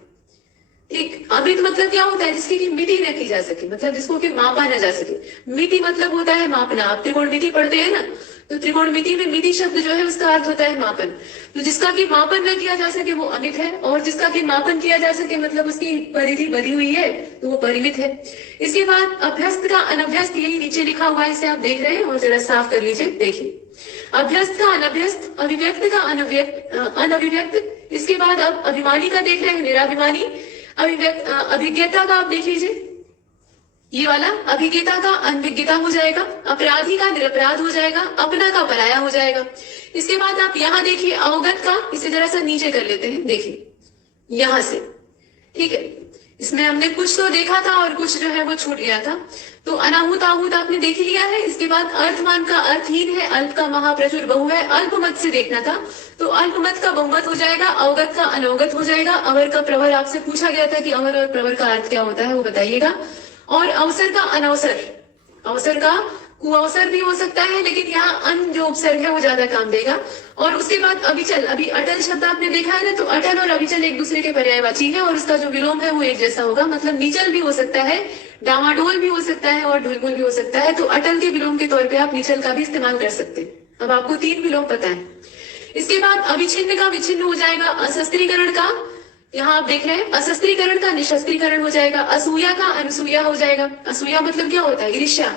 ठीक, अमित मतलब क्या होता है? जिसकी मिति न की जा सके, मतलब जिसको कि मापा न जा सके। मिति मतलब होता है मापना। आप त्रिकोण मिति पढ़ते हैं ना, तो त्रिकोण मिति में मिति शब्द जो है उसका अर्थ होता है मापन। तो जिसका कि मापन न किया जा सके वो अमित है, और जिसका कि मापन किया जा सके मतलब उसकी परिधि बधी हुई है तो वो परिमित है। इसके बाद अभ्यस्त का अनभ्यस्त, यही नीचे लिखा हुआ है, इसे आप देख रहे हैं और जरा साफ कर लीजिए। देखिए, अभ्यस्त का अनभ्यस्त, अभिव्यक्त का अनभिव्यक्त। इसके बाद अब अभिमानी का देख रहे हैं, निराभिमानी। अभिज्ञता का आप देख लीजिए, ये वाला अभिज्ञता का अनभिज्ञता हो जाएगा, अपराधी का निरपराध हो जाएगा, अपना का पराया हो जाएगा। इसके बाद आप यहाँ देखिए अवगत का, इसे जरा सा नीचे कर लेते हैं, देखिए यहां से, ठीक है। इसमें हमने कुछ तो देखा था और कुछ जो है वो छूट गया था। तो अनाहूत आहूत आपने देख लिया है। इसके बाद अर्थमान का अर्थहीन है, अल्प का महाप्रचुर बहु है, अल्पमत से देखना था तो अल्पमत का बहुमत हो जाएगा, अवगत का अनवगत हो जाएगा, अवर का प्रवर, आपसे पूछा गया था कि अवर और प्रवर का अर्थ क्या होता है वो बताइएगा। और अवसर का अनवसर, अवसर का कुअवसर भी हो सकता है, लेकिन यहाँ अन जो उपसर्ग है वो ज्यादा काम देगा। और उसके बाद अविचल, अभी अटल शब्द आपने देखा है ना, तो अटल और अविचल एक दूसरे के पर्यायवाची है और उसका जो विलोम है वो एक जैसा होगा। मतलब निचल भी हो सकता है, डामाडोल भी हो सकता है और ढुलमुल भी हो सकता है। तो अटल के विलोम के तौर पर आप निचल का भी इस्तेमाल कर सकते हैं। अब आपको 3 विलोम पता है। इसके बाद अविच्छिन्न का विच्छिन्न हो जाएगा, अशस्त्रीकरण का, यहाँ आप देख रहे हैं अशस्त्रीकरण का निशस्त्रीकरण हो जाएगा, असूया का अनुसूया हो जाएगा। असूया मतलब क्या होता है? ईर्ष्या।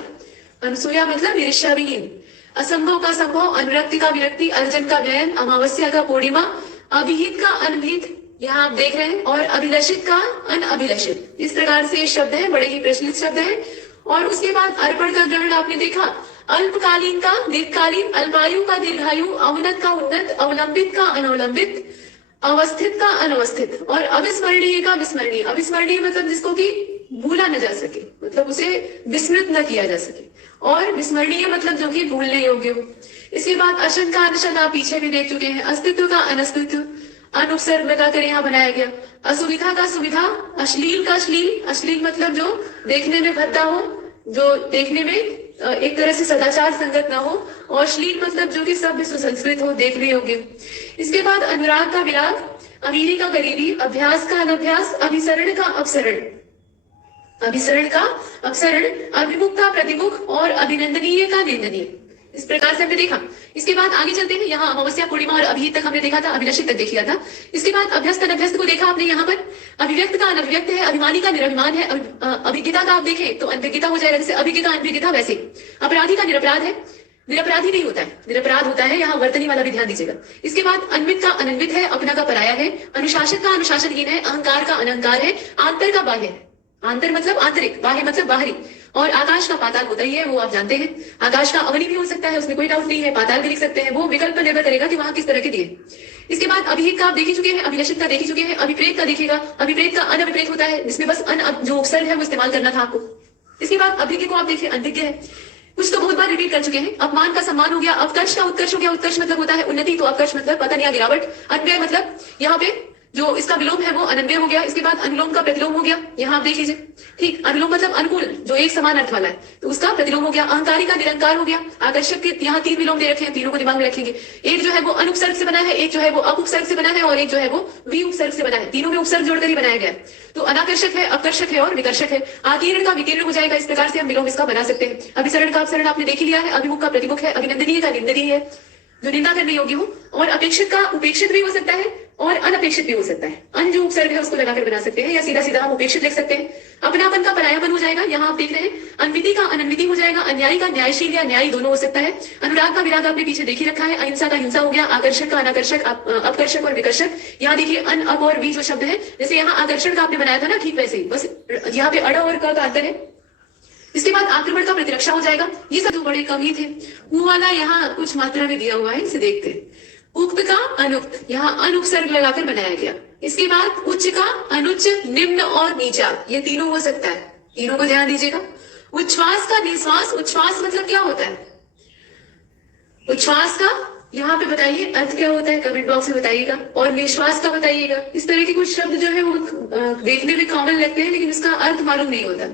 अनुसूया मतलब ईर्ष्या विहीन। असंभव का संभव, अनुरक्ति का विरक्ति, अर्जन का व्ययन, अमावस्या का पूर्णिमा, अभिहित का अनभिहित, यहाँ आप देख रहे हैं, और अभिलषित का अनअभिलषित। इस प्रकार से ये शब्द है, बड़े ही प्रचलित शब्द है। और उसके बाद अर्पण का ग्रहण आपने देखा, अल्पकालीन का दीर्घकालीन, अल्पायु का दीर्घायु, अवनत का उन्नत, अवलंबित का अनवलंबित, अवस्थित का अनवस्थित, और अविस्मरणीय का विस्मरणीय। अविस्मरणीय मतलब जिसको कि भूला न जा सके, मतलब उसे विस्मृत न किया जा सके, और विस्मरणीय मतलब जो कि भूलने योग्य हो। इसके बाद अशन का अनशन आप पीछे भी देख चुके हैं, अस्तित्व का अनस्तित्व, अनुपसर्ग लगाकर यहाँ बनाया गया। असुविधा का सुविधा, अश्लील का अश्लील, अश्लील मतलब जो देखने में भद्दा हो, जो देखने में एक तरह से सदाचार संगत ना हो, और श्लील मतलब जो कि सभ्य सुसंस्कृत हो, देखने योग्य। इसके बाद अनुराग का विराग, अमीरी का गरीबी, अभ्यास का अनभ्यास, अभिसरण का अपसरण, अभिसरण का अपसरण, अभिमुख का प्रतिमुख, और अभिनंदनीय का निंदनीय। इस प्रकार से हमने देखा। इसके बाद आगे चलते हैं, यहाँ अमावस्या पूर्णिमा और अभिहित तक हमने देखा था, अभिलषित तक देख लिया था। इसके बाद अभ्यस्त अनभ्यस्त को देखा आपने यहाँ पर, अभिव्यक्त का अनभिव्यक्त है, अभिमानी का निरभिमान है, अभिज्ञता का आप देखें तो अनभिज्ञता हो जाएगा, जैसे अभिज्ञता अनभिज्ञता वैसे। अपराधी का निरपराध है, निरपराधी नहीं होता है, निरपराध होता है, यहाँ वर्तनी वाला भी ध्यान दीजिएगा। इसके बाद अन्वित का अनन्वित है, अपना का पराया है, अनुशासित का अनुशासनहीन है, अहंकार का अनहंकार है, आंतर का बाह्य है, आंतर मतलब आंतरिक, बाह्य मतलब बाहरी, और आकाश का पाताल होता ही है, वो आप जानते हैं। आकाश का अवनी भी हो सकता है, उसमें कोई डाउट नहीं है, पाताल भी लिख सकते हैं, वो विकल्प पर निर्भर करेगा कि वहां किस तरह के दिए। इसके बाद अभिहित का आप देख ही चुके हैं, अभिलषित का देख ही चुके हैं, अभिप्रेत का देखिएगा। अभिप्रेत का अनभिप्रेत होता है, जिसमें बस अन जो उपसर्ग है वो इस्तेमाल करना था आपको। इसके बाद अभिज्ञ को आप देखिए, अनभिज्ञ है, कुछ तो बहुत बार रिपीट कर चुके हैं। अपमान का सम्मान हो गया, अवकर्ष का उत्कर्ष हो गया, उत्कर्ष मतलब होता है उन्नति, तो अवकर्ष मतलब पतन या गिरावट। अन्वय मतलब यहाँ पे जो इसका विलोम है वो अनन्वय हो गया। इसके बाद अनुलोम का प्रतिलोम हो गया, यहाँ आप देख लीजिए, ठीक। अनुलोम मतलब अनुकूल, जो एक समान अर्थ वाला है, तो उसका प्रतिलोम हो गया। अहंकारी का निरंकार हो गया। आकर्षक के यहाँ 3 विलोम दे रखे हैं, तीनों को दिमाग में रखेंगे। एक जो है वो अनुपसर्ग से बना है, एक जो है वो अपउपसर्ग से बना है, और एक जो है वो विउपसर्ग से बना है। तीनों में उपसर्ग जोड़कर ही बनाया गया है। तो अनाकर्षक है, आकर्षक है और विकर्षक है। आकीर्ण का विकीर्ण हो जाएगा। इस प्रकार से हम विलोम इसका बना सकते हैं। अभिसरण का अपसरण आपने देख लिया है, अभिमुख का प्रतिमुख है, अभिनंदनीय का निंदनीय है, जो निंदा करने योग्य हो। और अपेक्षित का उपेक्षित भी हो सकता है और अनपेक्षित भी हो सकता है। अन जो उपसर्ग है उसको लगाकर बना सकते हैं, या सीधा सीधा हम उपेक्षित लिख सकते हैं। अपनापन का परायापन हो जाएगा, यहाँ आप देख रहे हैं। अनविधि का अनन्विति हो जाएगा। अन्यायी का न्यायशील या न्यायी दोनों हो सकता है। अनुराग का विराग आपने पीछे देख ही रखा है। अहिंसा का हिंसा हो गया। आकर्षक का अनाकर्षक, अपकर्षक और विकर्षक। यहाँ देखिए अन, अप और वी जो शब्द है, जैसे यहाँ आकर्षण का आपने बनाया था ना, ठीक वैसे ही, बस यहाँ पे अड़ और क का अंतर है। इसके बाद आक्रमण का प्रतिरक्षा हो जाएगा। ये सब बड़े कम ही थे। ऊ वाला यहाँ कुछ मात्रा में दिया हुआ है, इसे देखते हैं। उक्त का अनुक्त, यहाँ अनुपसर्ग लगाकर बनाया गया। इसके बाद उच्च का अनुच्च, निम्न और नीचा, ये तीनों हो सकता है। तीनों को ध्यान दीजिएगा। उच्छ्वास का निश्वास, उच्छ्वास मतलब क्या होता है? उच्छ्वास का यहाँ पे बताइए अर्थ क्या होता है, कमेंट बॉक्स में बताइएगा। और निश्वास का बताइएगा। इस तरह के कुछ शब्द जो है वो देखने में कॉमन लगते हैं लेकिन इसका अर्थ मालूम नहीं होता।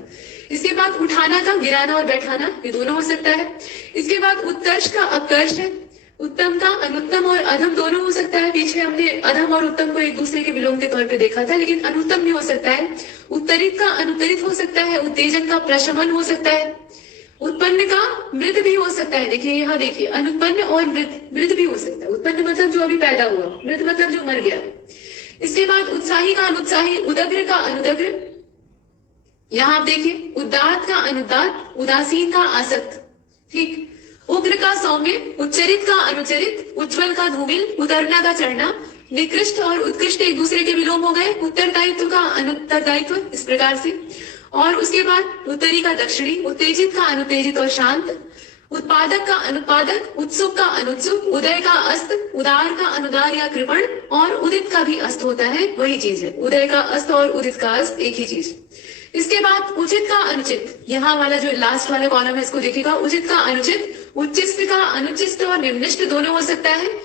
इसके बाद उठाना का गिराना और बैठाना, ये दोनों हो सकता है। इसके बाद उत्कर्ष का अपकर्ष है। उत्तम का अनुत्तम और अधम दोनों हो सकता है। पीछे हमने अधम और उत्तम को एक दूसरे के विलोम के तौर पे देखा था, लेकिन अनुत्तम भी हो सकता है। उत्तरित का अनुत्तरित हो सकता है। उत्तेजन का प्रशमन हो सकता है। उत्पन्न का मृत भी हो सकता है। देखिए यहाँ देखिए, अनुत्पन्न और मृत, मृत भी हो सकता है। उत्पन्न मतलब जो अभी पैदा हुआ, मृत मतलब जो मर गया। इसके बाद उत्साही का अनुत्साही, उदग्र का अनुदग्र। यहाँ आप देखिए, उदात का अनुदात, उदासीन का आसक्त। ठीक। उग्र का सौम्य, उच्चरित का अनुचरित, उज्ज्वल का धूमिल, उतरना का चढ़ना। निकृष्ट और उत्कृष्ट एक दूसरे के विलोम हो गए। उत्तरदायित्व का अनुत्तरदायित्व, इस प्रकार से। और उसके बाद उत्तरी का दक्षिणी, उत्तेजित का अनुत्तेजित और शांत। उत्पादक का अनुत्पादक, उत्सुक का अनुत्सुक, उदय का अस्त, उदार का अनुदार या कृपण, और उदित का भी अस्त होता है, वही चीज है। उदय का अस्त और उदित का अस्त एक ही चीज। इसके बाद उचित का अनुचित, यहाँ वाला जो लास्ट वाला कॉलम है इसको देखिएगा। उचित का अनुचित, उच्चिष्ट का अनुचिष्ट और निम्निष्ट दोनों हो सकता है।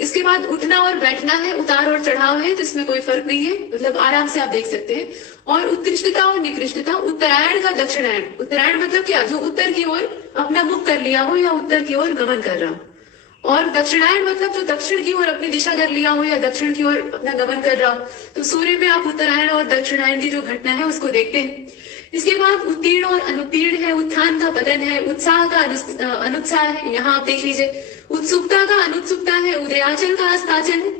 इसके बाद उठना और बैठना है, उतार और चढ़ाव है, तो इसमें कोई फर्क नहीं है, मतलब आराम से आप देख सकते हैं। और उत्कृष्टता और निकृष्टता, उत्तरायण का दक्षिणायण। उत्तरायण मतलब क्या, जो उत्तर की ओर अपना मुख कर लिया हो या उत्तर की ओर गमन कर रहा हो। और दक्षिणायण मतलब जो दक्षिण की ओर अपनी दिशा कर लिया हो या दक्षिण की ओर अपना गमन कर रहा हो। तो सूर्य में आप उत्तरायण और दक्षिणायन की जो घटना है उसको देखते हैं। इसके बाद उत्तीर्ण और अनुत्तीर्ण है। उत्थान का पतन है। उत्साह का अनुत्साह है, यहाँ आप देख लीजिए। उत्सुकता का अनुत्सुकता है। उदयाचल का अस्ताचल है।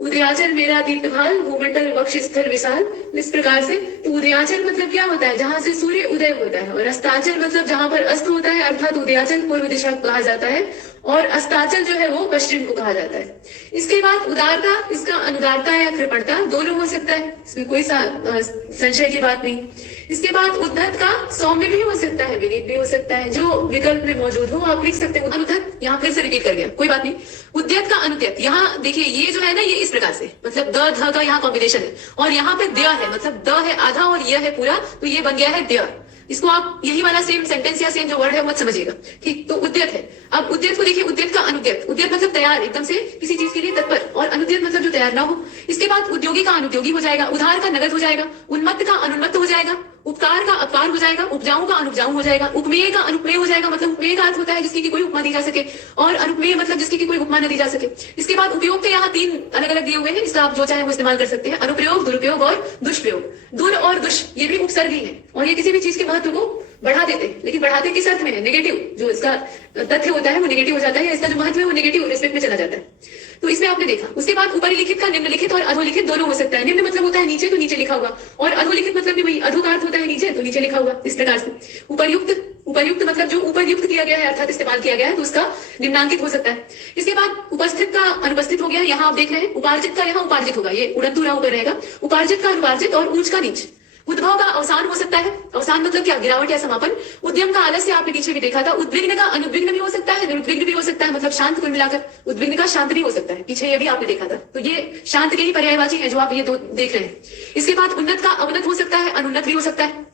उदयाचल मेरा दीप्तभाल, भूमंडल वक्ष स्थल विशाल, इस प्रकार से। तो उदयाचल मतलब क्या होता है, जहां से सूर्य उदय होता है। और अस्ताचल मतलब जहां पर अस्त होता है, अर्थात उदयाचल पूर्व दिशा को कहा जाता है और अस्ताचल जो है वो पश्चिम को कहा जाता है। इसके बाद उदारता, इसका अनुदारता या कृपणता दोनों हो सकता है, इसमें कोई संशय की बात नहीं। इसके बाद उद्धत का सौम्य भी हो सकता है, विनीत भी हो सकता है, जो विकल्प में मौजूद हो आप लिख सकते हैं। अनुद्धत यहाँ फिर से रिपीट कर गया, कोई बात नहीं। उद्यत का अनुद्यत, यहाँ देखिए ये जो है ना, ये इस प्रकार से, मतलब द ध का यहाँ कॉम्बिनेशन है और यहाँ पे द्य है, मतलब द है आधा और यह है पूरा, तो ये बन गया है द्य। इसको आप यही वाला सेम सेंटेंस या सेम जो वर्ड है मत समझिएगा, ठीक। तो उद्यत है। अब उद्यत को देखिए, उद्यत का अनुद्यत, उद्यत मतलब तैयार एकदम से किसी चीज के लिए तत्पर, और अनुद्यत मतलब जो तैयार ना हो। इसके बाद उद्योगी का अनुद्योगी हो जाएगा, उधार का नगद हो जाएगा, उन्मत्त का अनुन्मत्त हो जाएगा, उपकार का अपकार हो जाएगा, उपजाऊ का अनुपजाऊ हो जाएगा, उपमेय का अनुपमेय हो जाएगा, मतलब उपमेय का अर्थ होता है जिसकी कोई उपमा दी जा सके, और अनुपमेय मतलब जिसकी कोई उपमा न दी जा सके। इसके बाद उपयोग के यहाँ तीन अलग अलग दिए हुए हैं, इसका आप जो चाहे वो इस्तेमाल कर सकते हैं। अनुप्रयोग, दुरुपयोग और दुष्प्रयोग। दुर और दुष ये भी उपसर्ग ही है, और ये किसी भी चीज के महत्व को बढ़ा देते हैं, लेकिन बढ़ाते किस अर्थ में है, नेगेटिव। जो इसका तथ्य होता है वो नेगेटिव हो जाता है, इसका जो महत्व है वो नेगेटिव रिस्पेक्ट में चला जाता है। तो इसमें आपने देखा। उसके बाद ऊपरी का निम्नलिखित और अधोलिखित दोनों हो सकता है। निम्न मतलब होता है नीचे, तो नीचे लिखा हुआ, और अधोलिखित मतलब भी वही, अधो का अर्थ होता है नीचे, तो नीचे लिखा हुआ, इस प्रकार से। उपर्युक्त, उपर्युक्त मतलब जो उपरयुक्त किया गया है अर्थात इस्तेमाल किया गया है, तो उसका निम्नांकित हो सकता है। इसके बाद उपस्थित का अनुपस्थित हो गया, यहाँ आप देख रहे हैं। उपार्जित का यहाँ उपार्जित होगा, ये उड़नतुरा ऊपर रहेगा। उपार्जित का अनुपार्जित, और ऊंच का नीच। उद्भव का अवसान हो सकता है, अवसान मतलब क्या, गिरावट या समापन। उद्यम का आलस्य आपने पीछे भी देखा था। उद्विग्न का अनुद्विग्न भी हो सकता है, निरुद्विग्न भी हो सकता है, मतलब शांत कुल मिलाकर। उद्विग्न का शांत भी हो सकता है, पीछे ये भी आपने देखा था। तो ये शांत के ही पर्यायवाची है जो आप ये दो देख रहे हैं। इसके बाद उन्नत का अवनत हो सकता है, अनुन्नत भी हो सकता है।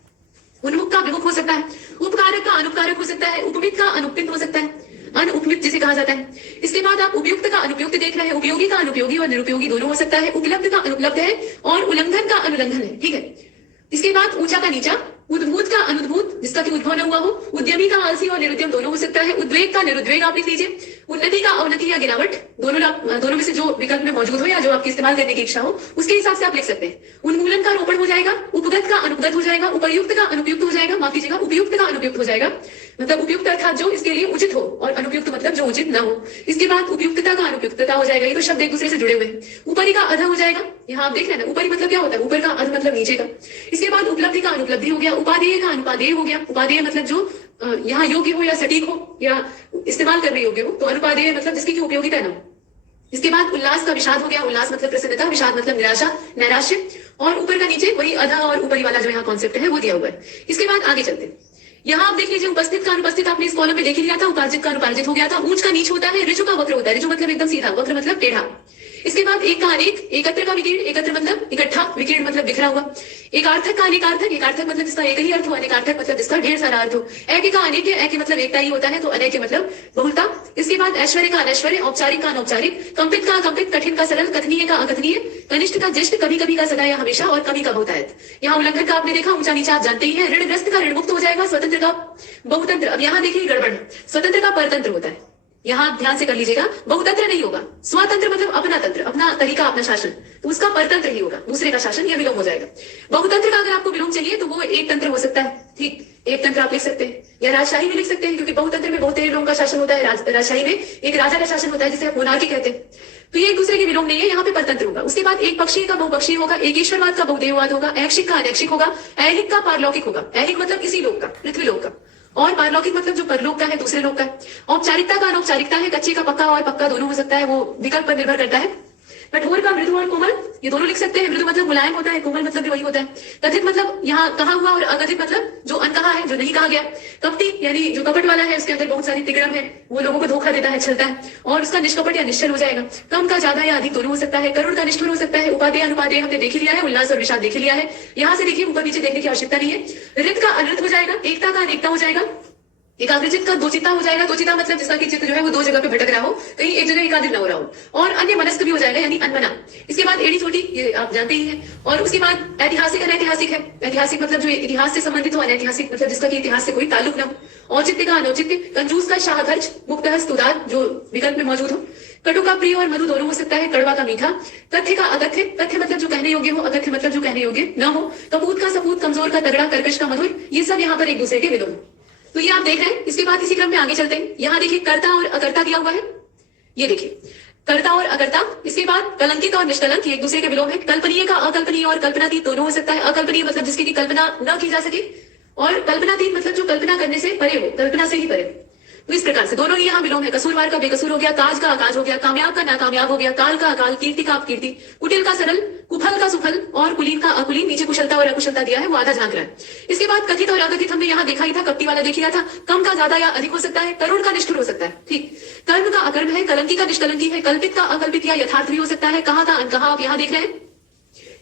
उन्मुख का विमुख हो सकता है। उपकारक का अनुपकारक हो सकता है। उपमित का अनुपमित हो सकता है, अनुपमित जिसे कहा जाता है। इसके बाद आप उपयुक्त का अनुपयुक्त देख रहे हैं। उपयोगी का अनुपयोगी और निरुपयोगी दोनों हो सकता है। उपलब्ध का अनुपलब्ध है, और उल्लंघन का अनुल्लंघन है, ठीक है। इसके बाद ऊंचा का नीचा। उद्भूत का अनुद्भूत, जिसका कि उद्भव न हुआ हो। उद्यमी का आलसी और निरुद्यम दोनों हो सकता है। उद्वेग का निरुद्वेग आप लिख लीजिए। उन्नति का अवनति या गिरावट, दोनों में से जो विकल्प में मौजूद हो या जो आपके इस्तेमाल करने की इच्छा हो उसके हिसाब से आप लिख सकते हैं। उन्मूलन का रोपण हो जाएगा। उपगत का अनुपगत हो जाएगा। उपर्युक्त का अनुपयुक्त हो जाएगा, माफ कीजिएगा, उपयुक्त का अनुपयुक्त हो जाएगा, मतलब उपयुक्त अर्थात जो इसके लिए उचित हो, और अनुपयुक्त मतलब जो उचित न हो। इसके बाद उपयुक्तता का अनुपयुक्तता हो जाएगा। ये तो शब्द एक दूसरे से जुड़े हुए हैं। ऊपरी का अध हो जाएगा, यहाँ आप देख रहे हैं ना, ऊपरी मतलब क्या होता है, ऊपर का, अध मतलब नीचे का। इसके बाद उपलब्धि का अनुपलब्धि हो गया। उपादेय का अनुपादेय हो गया। उपादेय मतलब जो यहाँ योग्य हो या सटीक हो या इस्तेमाल करने योग्य हो, तो अनुपादेय मतलब जिसकी की उपयोगिता न हो। इसके बाद उल्लास का विषाद हो गया। उल्लास मतलब प्रसन्नता, विषाद मतलब निराशा, नैराश्य। और ऊपर का नीचे वही अधा और ऊपरी वाला जो यहाँ कॉन्सेप्ट है वो दिया हुआ है। इसके बाद आगे चलते हैं। यहाँ आप देख लीजिए, उपस्थित का अनुपस्थित आपने इस कॉलम में देख लिया था। उपार्जित का अनुपार्जित हो गया था। ऊंच का नीच होता है। ऋजु का वक्र होता है। ऋजु मतलब एकदम सीधा, वक्र मतलब टेढ़ा। इसके बाद एक का अनेक, एकत्र का विकीर्ण, एकत्र मतलब इकट्ठा, विकीर्ण मतलब बिखरा हुआ। एक आर्थक का अनेकार्थक, एकार्थक मतलब जिसका एक ही अर्थ हो, अनेकार्थक मतलब जिसका ढेर सारा अर्थ हो। एक का अनेक है, एक मतलब एकता ही होता है, तो अनेक मतलब बहुलता। इसके बाद ऐश्वर्य का अनैश्वर्य, औपचारिक का अनौपचारिक, कंपित का अकंपित, कठिन का सरल, कथनीय का अकथनीय, कनिष्ठ का ज्येष्ठ, कभी कभी का सदा या हमेशा, और कभी का बहुतायत। यहाँ उल्लंघन का आपने देखा, ऊंचा नीचा आप जानते ही है। ऋणग्रस्त का ऋणमुक्त हो जाएगा, स्वतंत्र का बहुतंत्र। अब यहाँ देखिए गड़बड़, स्वतंत्र का परतंत्र होता है, यहां ध्यान से कर लीजिएगा, बहुतंत्र नहीं होगा। स्वतंत्र मतलब अपना तंत्र, अपना तरीका, अपना शासन, तो उसका परतंत्र ही होगा, दूसरे का शासन, यह विलोम हो जाएगा। बहुतंत्र का अगर आपको विलोम चाहिए तो वो एक तंत्र हो सकता है, ठीक, एक तंत्र आप लिख सकते हैं, या राजशाही में लिख सकते हैं, क्योंकि बहुतंत्र में बहुत लोगों का शासन होता है, राजशाही में एक राजा का शासन होता है जिसे आप मोनार्की कहते हैं। तो ये एक दूसरे के विलोम नहीं है, यहाँ पे परतंत्र होगा। उसके बाद एक पक्षीय का बहुपक्षीय होगा, एक ईश्वरवाद का बहुदेववाद होगा, ऐच्छिक का अनैच्छिक होगा, ऐहिक का पारलौकिक होगा। ऐहिक मतलब किसी लोक का, पृथ्वी लोक का, और पारलौकिक मतलब जो परलोक का है, दूसरे लोक का है। औपचारिकता का अनौपचारिकता है, कच्चे का पक्का और पक्का दोनों हो सकता है, वो विकल्प पर निर्भर करता है। कठोर का मृदु और कोमल, ये दोनों लिख सकते हैं। मृदु मतलब मुलायम होता है, कोमल मतलब भी वही होता है। कथित मतलब यहाँ कहा हुआ, और अकथित मतलब जो अनकहा है, जो नहीं कहा गया। कपटी यानी जो कपट वाला है, उसके अंदर बहुत सारी तिगड़म है, वो लोगों को धोखा देता है, छलता है, और उसका निष्कपट या निश्चल हो जाएगा। कम का ज्यादा या अधिक दोनों हो सकता है। करुण का निष्ठुर हो सकता है। उपादेय अनुपादेय हमने देख लिया है, उल्लास और विषाद देख लिया है। यहाँ से देखिए, ऊपर नीचे देखने की आवश्यकता नहीं है। ऋत का अनृत हो जाएगा, एकता का अनेकता हो जाएगा, एकाग्रचित का दो चित्ता हो जाएगा। दो चित्ता मतलब जिसका कि चित्त जो है वो दो जगह पे भटक रहा हो, कहीं एक जगह एकाग्र न हो रहा हो, और अन्य मनस्क भी हो जाएगा, यानी अनमना। इसके बाद एड़ी चोटी, ये आप जानते ही हैं। और उसके बाद ऐतिहासिक अनैतिहासिक है। ऐतिहासिक मतलब जो इतिहास से संबंधित हो, अनैतिहासिक मतलब जिसका कि इतिहास से कोई ताल्लुक न हो। औचित्य का अनौचित्य, कंजूस का शाहखर्च, मुक्तहस्त उदार जो विकल्प में मौजूद हो। कटु का प्रिय और मधु दोनों हो सकता है, कड़वा का मीठा। तथ्य का अतथ्य, तथ्य मतलब जो कहने योग्य हो, अतथ्य मतलब जो कहने योग्य न हो। कपूत का सपूत, कमजोर का तगड़ा, कर्कश का मधुर, ये सब यहाँ पर एक दूसरे के विलोम। तो ये आप देख रहे हैं। इसके बाद इसी क्रम में आगे चलते हैं। यहाँ देखिए कर्ता और अकर्ता दिया हुआ है, ये देखिए कर्ता और अकर्ता। इसके बाद कलंकित और निष्कलंक, ये एक दूसरे के विलोम है। कल्पनीय का अकल्पनीय और कल्पनातीत दोनों हो सकता है। अकल्पनीय मतलब जिसकी की कल्पना न की जा सके, और कल्पनातीत मतलब जो कल्पना करने से परे हो, कल्पना से ही परे। तो इस प्रकार से दोनों ही यहाँ विलोम है। कसूरवार का बेकसूर हो गया, काज का अकाज हो गया, कामयाब का नाकामयाब हो गया, काल का अकाल, कीर्ति का अपकीर्ति, कुटिल का सरल, कुफल का सुफल, और कुलीन का अकुलीन। नीचे कुशलता और अकुशलता दिया है, वो आधा झांक रहा है। इसके बाद कथित और अकथित हमने यहाँ देखा ही था, कपटी वाला देख लिया था। कम का ज्यादा या अधिक हो सकता है, करुण का निष्ठुर हो सकता है, ठीक। कर्म का अकर्म है, कलंकी का निष्कलंकी है, कल्पित का अकल्पित या यथार्थ भी हो सकता है, कहा का अनकहा आप यहाँ देख रहे हैं।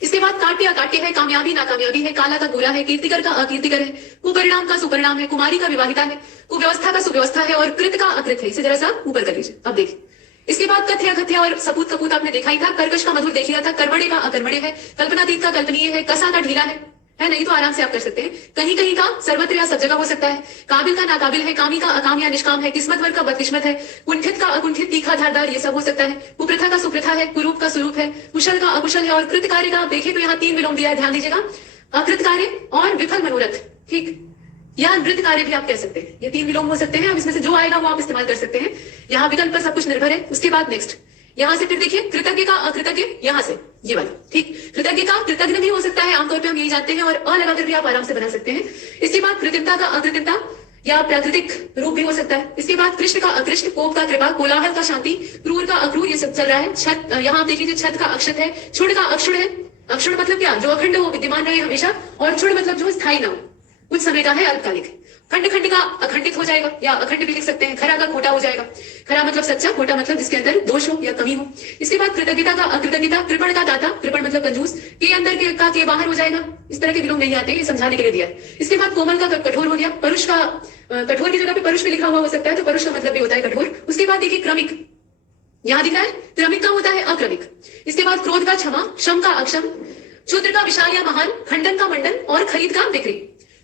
इसके बाद काट्य अकाट्य है, कामयाबी नाकामयाबी है, काला का गोरा है, कीर्तिकर का अकीर्तिकर है, कुपरिणाम का सुपरिणाम है, कुमारी का विवाहिता है, कुव्यवस्था का सुव्यवस्था है, और कृत का अकृत है। इसे जरा सा ऊपर कर लीजिए, अब देखिए। इसके बाद कथ्य अकथ्य और सपूत कपूत आपने देखा ही था। कर्कश का मधुर देख लिया था। कर्मण्य का अकर्मण्य है, कल्पनातीत का कल्पनीय है, कसा का ढीला है, नहीं तो आराम से आप कर सकते हैं। कहीं कहीं का सर्वत्र या सब जगह हो सकता है। काबिल का नाकाबिल है, कामी का अकाम या निष्काम है, किस्मत वर्ग का बदकिस्मत है, कुंठित का अकुंठित, तीखा धारदार, ये सब हो सकता है। कुप्रथा का सुप्रथा है, कुरूप का स्वरूप है, कुशल का अकुशल है, और कृत कार्य का आप देखें तो यहाँ 3 विलोम दिया है, ध्यान दीजिएगा। अकृत कार्य और विफल मनोरथ, ठीक, या नृत्य कार्य भी आप कह सकते हैं। ये 3 विलोम हो सकते हैं। अब इसमें से जो आएगा वो आप इस्तेमाल कर सकते हैं, यहाँ विकल्प पर सब कुछ निर्भर है। उसके बाद नेक्स्ट यहाँ से फिर देखिए, कृतज्ञ का अकृतज्ञ, यहाँ से ये वाला, ठीक। कृतज्ञ का कृतज्ञ भी हो सकता है, आमतौर पे हम यही जानते हैं, और अ लगाकर भी आप आराम से बना सकते हैं। इसके बाद कृत्रिमता का अकृत्रिमता या प्राकृतिक रूप भी हो सकता है। इसके बाद कृष्ण का अकृष्ट, कोप का कृपा, कोलाहल का शांति, क्रूर का अक्रूर, ये सब चल रहा है। छत, यहाँ आप देख लीजिए, छत का अक्षत है, क्षुण का अक्षुण है। अक्षुण मतलब क्या, जो अखंड हो, विद्यमान रहे हमेशा, और क्षुण मतलब जो स्थायी ना हो, कुछ समय का है, अल्पकालिक। खंड खंड का अखंडित हो जाएगा, या अखंड भी लिख सकते हैं। खरा का खोटा हो जाएगा। खरा मतलब सच्चा, खोटा मतलब जिसके अंदर दोष हो या कमी हो। इसके बाद कृतज्ञता का अकृतज्ञता, कृपण का दाता, कृपण मतलब कंजूस, के अंदर के बाहर हो जाएगा। इस तरह के विलोम नहीं आते, ये समझाने के लिए दिया है। इसके बाद कोमल का कठोर हो गया। परुष का, कठोर की जगह पे परुष भी लिखा हुआ हो सकता है, तो परुष का मतलब भी होता है कठोर। उसके बाद देखिए क्रमिक, यहाँ दिखा है, क्रमिक का होता है अक्रमिक। इसके बाद क्रोध का क्षमा, क्षम का अक्षम, क्षुद्र का विशाल या महान, खंडन का मंडन, और खरीद का बिक्री।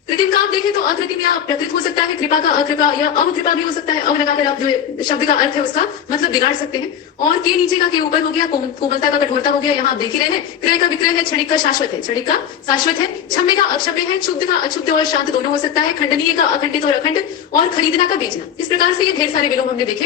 कृत्रिम का आप देखें तो अकृत्रिम या प्रकृत हो सकता है। कृपा का अकृपा या अवकृपा भी हो सकता है। अव लगाकर आप जो शब्द का अर्थ है उसका मतलब बिगाड़ सकते हैं। और के नीचे का के ऊपर हो गया, कोमलता का कठोरता हो गया, यहाँ आप देख ही रहे हैं। क्रय का विक्रय है, क्षणिक का शाश्वत है, क्षणिक का शाश्वत है। क्षम्य का अक्षम्य है, शुद्ध का अशुद्ध और शांत दोनों हो सकता है। खंडनीय का अखंडित और अखंड, और खरीदना का बेचना। इस प्रकार से ये ढेर सारे विलोम हमने देखे।